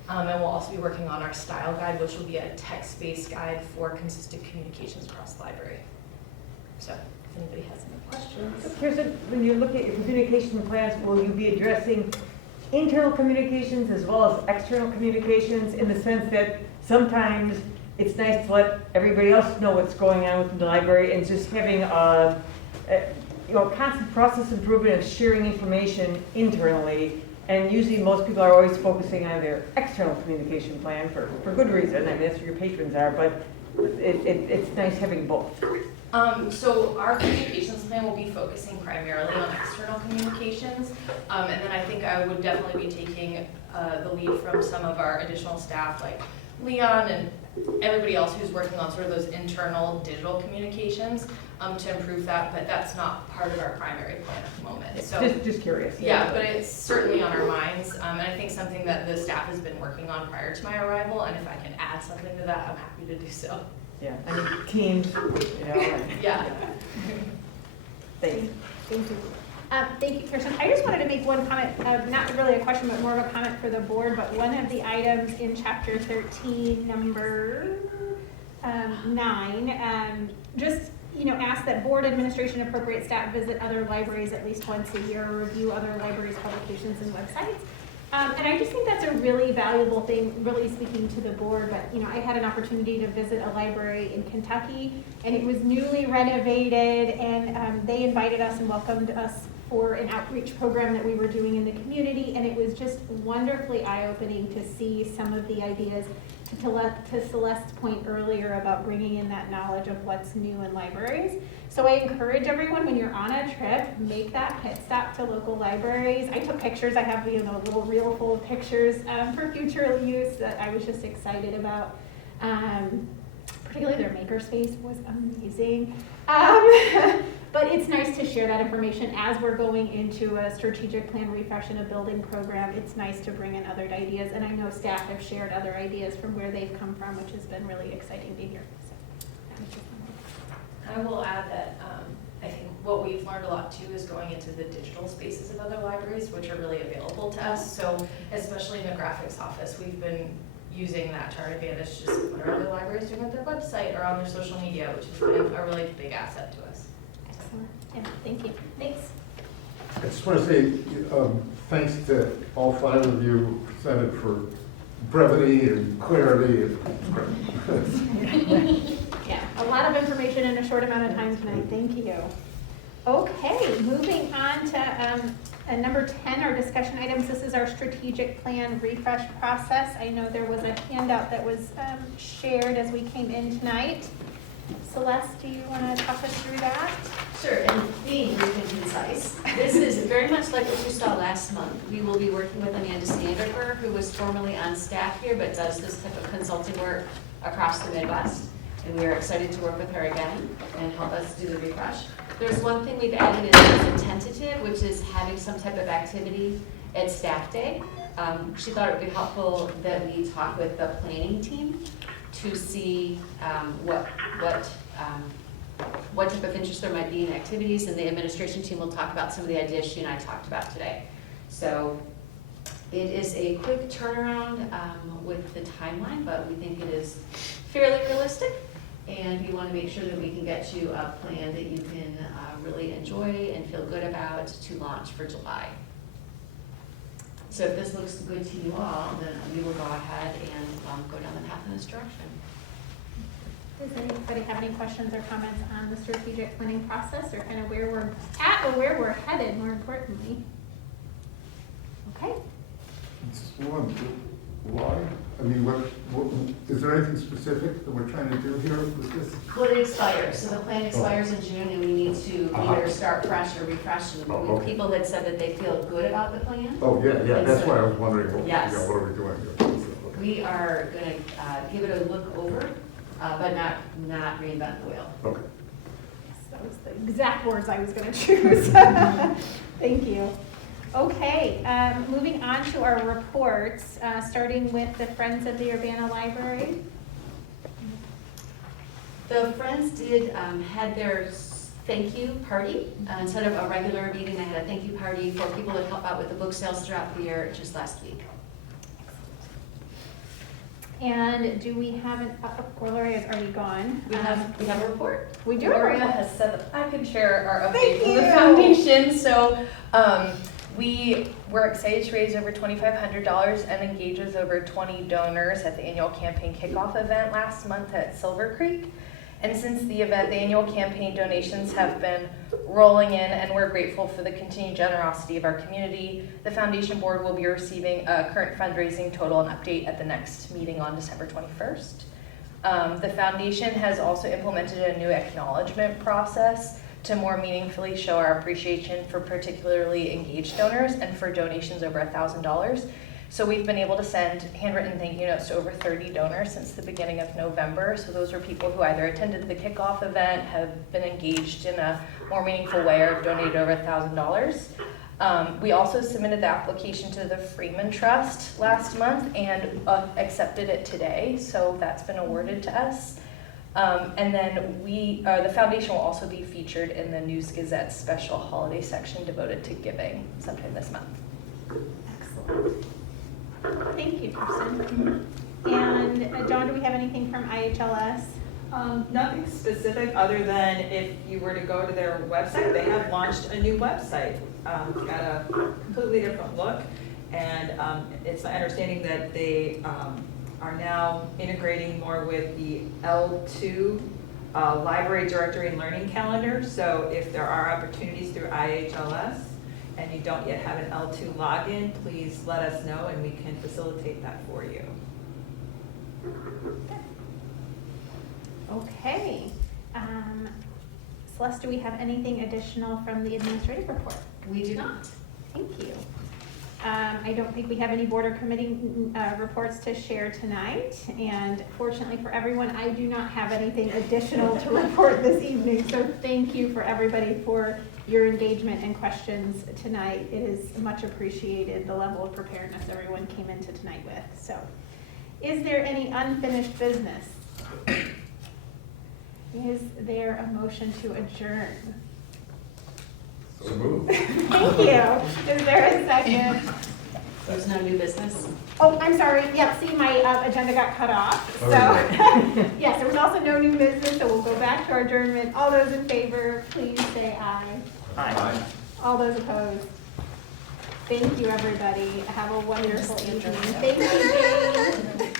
And we'll also be working on our style guide, which will be a text-based guide for consistent communications across the library. So if anybody has any questions. Kirsten, when you look at your communication plans, will you be addressing internal communications as well as external communications, in the sense that sometimes it's nice to let everybody else know what's going on within the library, and just having a constant process improvement of sharing information internally? And usually most people are always focusing on their external communication plan for good reason. I mean, that's what your patrons are, but it's nice having both. So our communications plan will be focusing primarily on external communications. And then I think I would definitely be taking the lead from some of our additional staff, like Leon and everybody else who's working on sort of those internal digital communications to improve that, but that's not part of our primary plan at the moment. So Just curious. yeah, but it's certainly on our minds, and I think something that the staff has been working on prior to my arrival, and if I can add something to that, I'm happy to do so. Yeah, I mean, teams, Yeah. Thanks. Thank you. Thank you, Kirsten. I just wanted to make one comment, not really a question, but more of a comment for the board, but one of the items in chapter 13, number 9, just, ask that board administration appropriate staff visit other libraries at least once a year, review other libraries' publications and websites. And I just think that's a really valuable thing, really speaking to the board, but, I had an opportunity to visit a library in Kentucky, and it was newly renovated, and they invited us and welcomed us for an outreach program that we were doing in the community, and it was just wonderfully eye-opening to see some of the ideas, to Celeste's point earlier about bringing in that knowledge of what's new in libraries. So I encourage everyone, when you're on a trip, make that pit stop to local libraries. I took pictures. I have a little reel full of pictures for future use that I was just excited about. Particularly their makerspace was amazing. But it's nice to share that information as we're going into a strategic plan refresh and a building program. It's nice to bring in other ideas, and I know staff have shared other ideas from where they've come from, which has been really exciting to hear. So, that was just my I will add that I think what we've learned a lot too is going into the digital spaces of other libraries, which are really available to us. So especially in the graphics office, we've been using that to our advantage, just what are other libraries doing with their website or on their social media, which has been a really big asset to us. Excellent. Yeah, thank you. Thanks. I just want to say thanks to all 5 of you presented for brevity and clarity. Yeah, a lot of information in a short amount of time tonight. Thank you. Okay, moving on to number 10, our discussion items. This is our strategic plan refresh process. I know there was a handout that was shared as we came in tonight. Celeste, do you want to talk us through that? Sure, and being brief and concise, this is very much like what you saw last month. We will be working with Amanda Standerberg, who was formerly on staff here, but does this type of consulting work across the Midwest. And we are excited to work with her again and help us do the refresh. There's one thing we've added as a tentative, which is having some type of activity at staff day. She thought it would be helpful that we talk with the planning team to see what type of interest there might be in activities, and the administration team will talk about some of the ideas she and I talked about today. So it is a quick turnaround with the timeline, but we think it is fairly realistic, and we want to make sure that we can get you a plan that you can really enjoy and feel good about to launch for July. So if this looks good to you all, then we will go ahead and go down the path in this direction. Does anybody have any questions or comments on the strategic planning process, or kind of where we're at or where we're headed, more importantly? Okay. Why? I mean, what, is there anything specific that we're trying to do here with this? Well, it expires, so the plan expires in June, and we need to either start fresh or refresh. And okay. People had said that they feel good about the plan. Oh, yeah, And that's so- why I was wondering, what, Yes. what are we doing here? Okay. We are going to give it a look over, but not reinvent the wheel. Okay. Yes, that was the exact words I was going to choose. Thank you. Okay, moving on to our reports, starting with the Friends of the Urbana Library. The Friends did had their thank you party. Instead of a regular meeting, I had a thank you party for people that help out with the book sales throughout the year just last week. And do we have Gloria's already gone. We have a report. We do. Gloria has said that I could share our Thank update from the you. foundation. So we were excited to raise over $2,500 and engage with over 20 donors at the annual campaign kickoff event last month at Silver Creek. And since the event, the annual campaign donations have been rolling in, and we're grateful for the continued generosity of our community. The foundation board will be receiving a current fundraising total and update at the next meeting on December 21st. The foundation has also implemented a new acknowledgement process to more meaningfully show our appreciation for particularly engaged donors and for donations over $1,000. So we've been able to send handwritten thank you notes to over 30 donors since the beginning of November. So those are people who either attended the kickoff event, have been engaged in a more meaningful way, or donated over $1,000. We also submitted the application to the Freeman Trust last month and accepted it today. So that's been awarded to us. And then the foundation will also be featured in the News Gazette's special holiday section devoted to giving sometime this month. Excellent. Thank you, Kirsten. And Dawn, do we have anything from IHLS? Nothing specific other than if you were to go to their website, they have launched a new website. It's got a completely different look, and it's my understanding that they are now integrating more with the L2 Library Directory and Learning Calendar. So if there are opportunities through IHLS and you don't yet have an L2 login, please let us know and we can facilitate that for you. Okay. Celeste, do we have anything additional from the administrative report? We do not. Thank you. I don't think we have any board or committee reports to share tonight, and fortunately for everyone, I do not have anything additional to report this evening, so thank you for everybody for your engagement and questions tonight. It is much appreciated, the level of preparedness everyone came into tonight with. So, is there any unfinished business? Is there a motion to adjourn? So moved. Thank you. Is there a second? There's no new business. Oh, I'm sorry. Yeah, see, my agenda got cut off. So, yes, there was also no new business, so we'll go back to our adjournment. All those in favor, please say aye. Aye. All those opposed? Thank you, everybody. Have a wonderful evening. Thank you, Jane.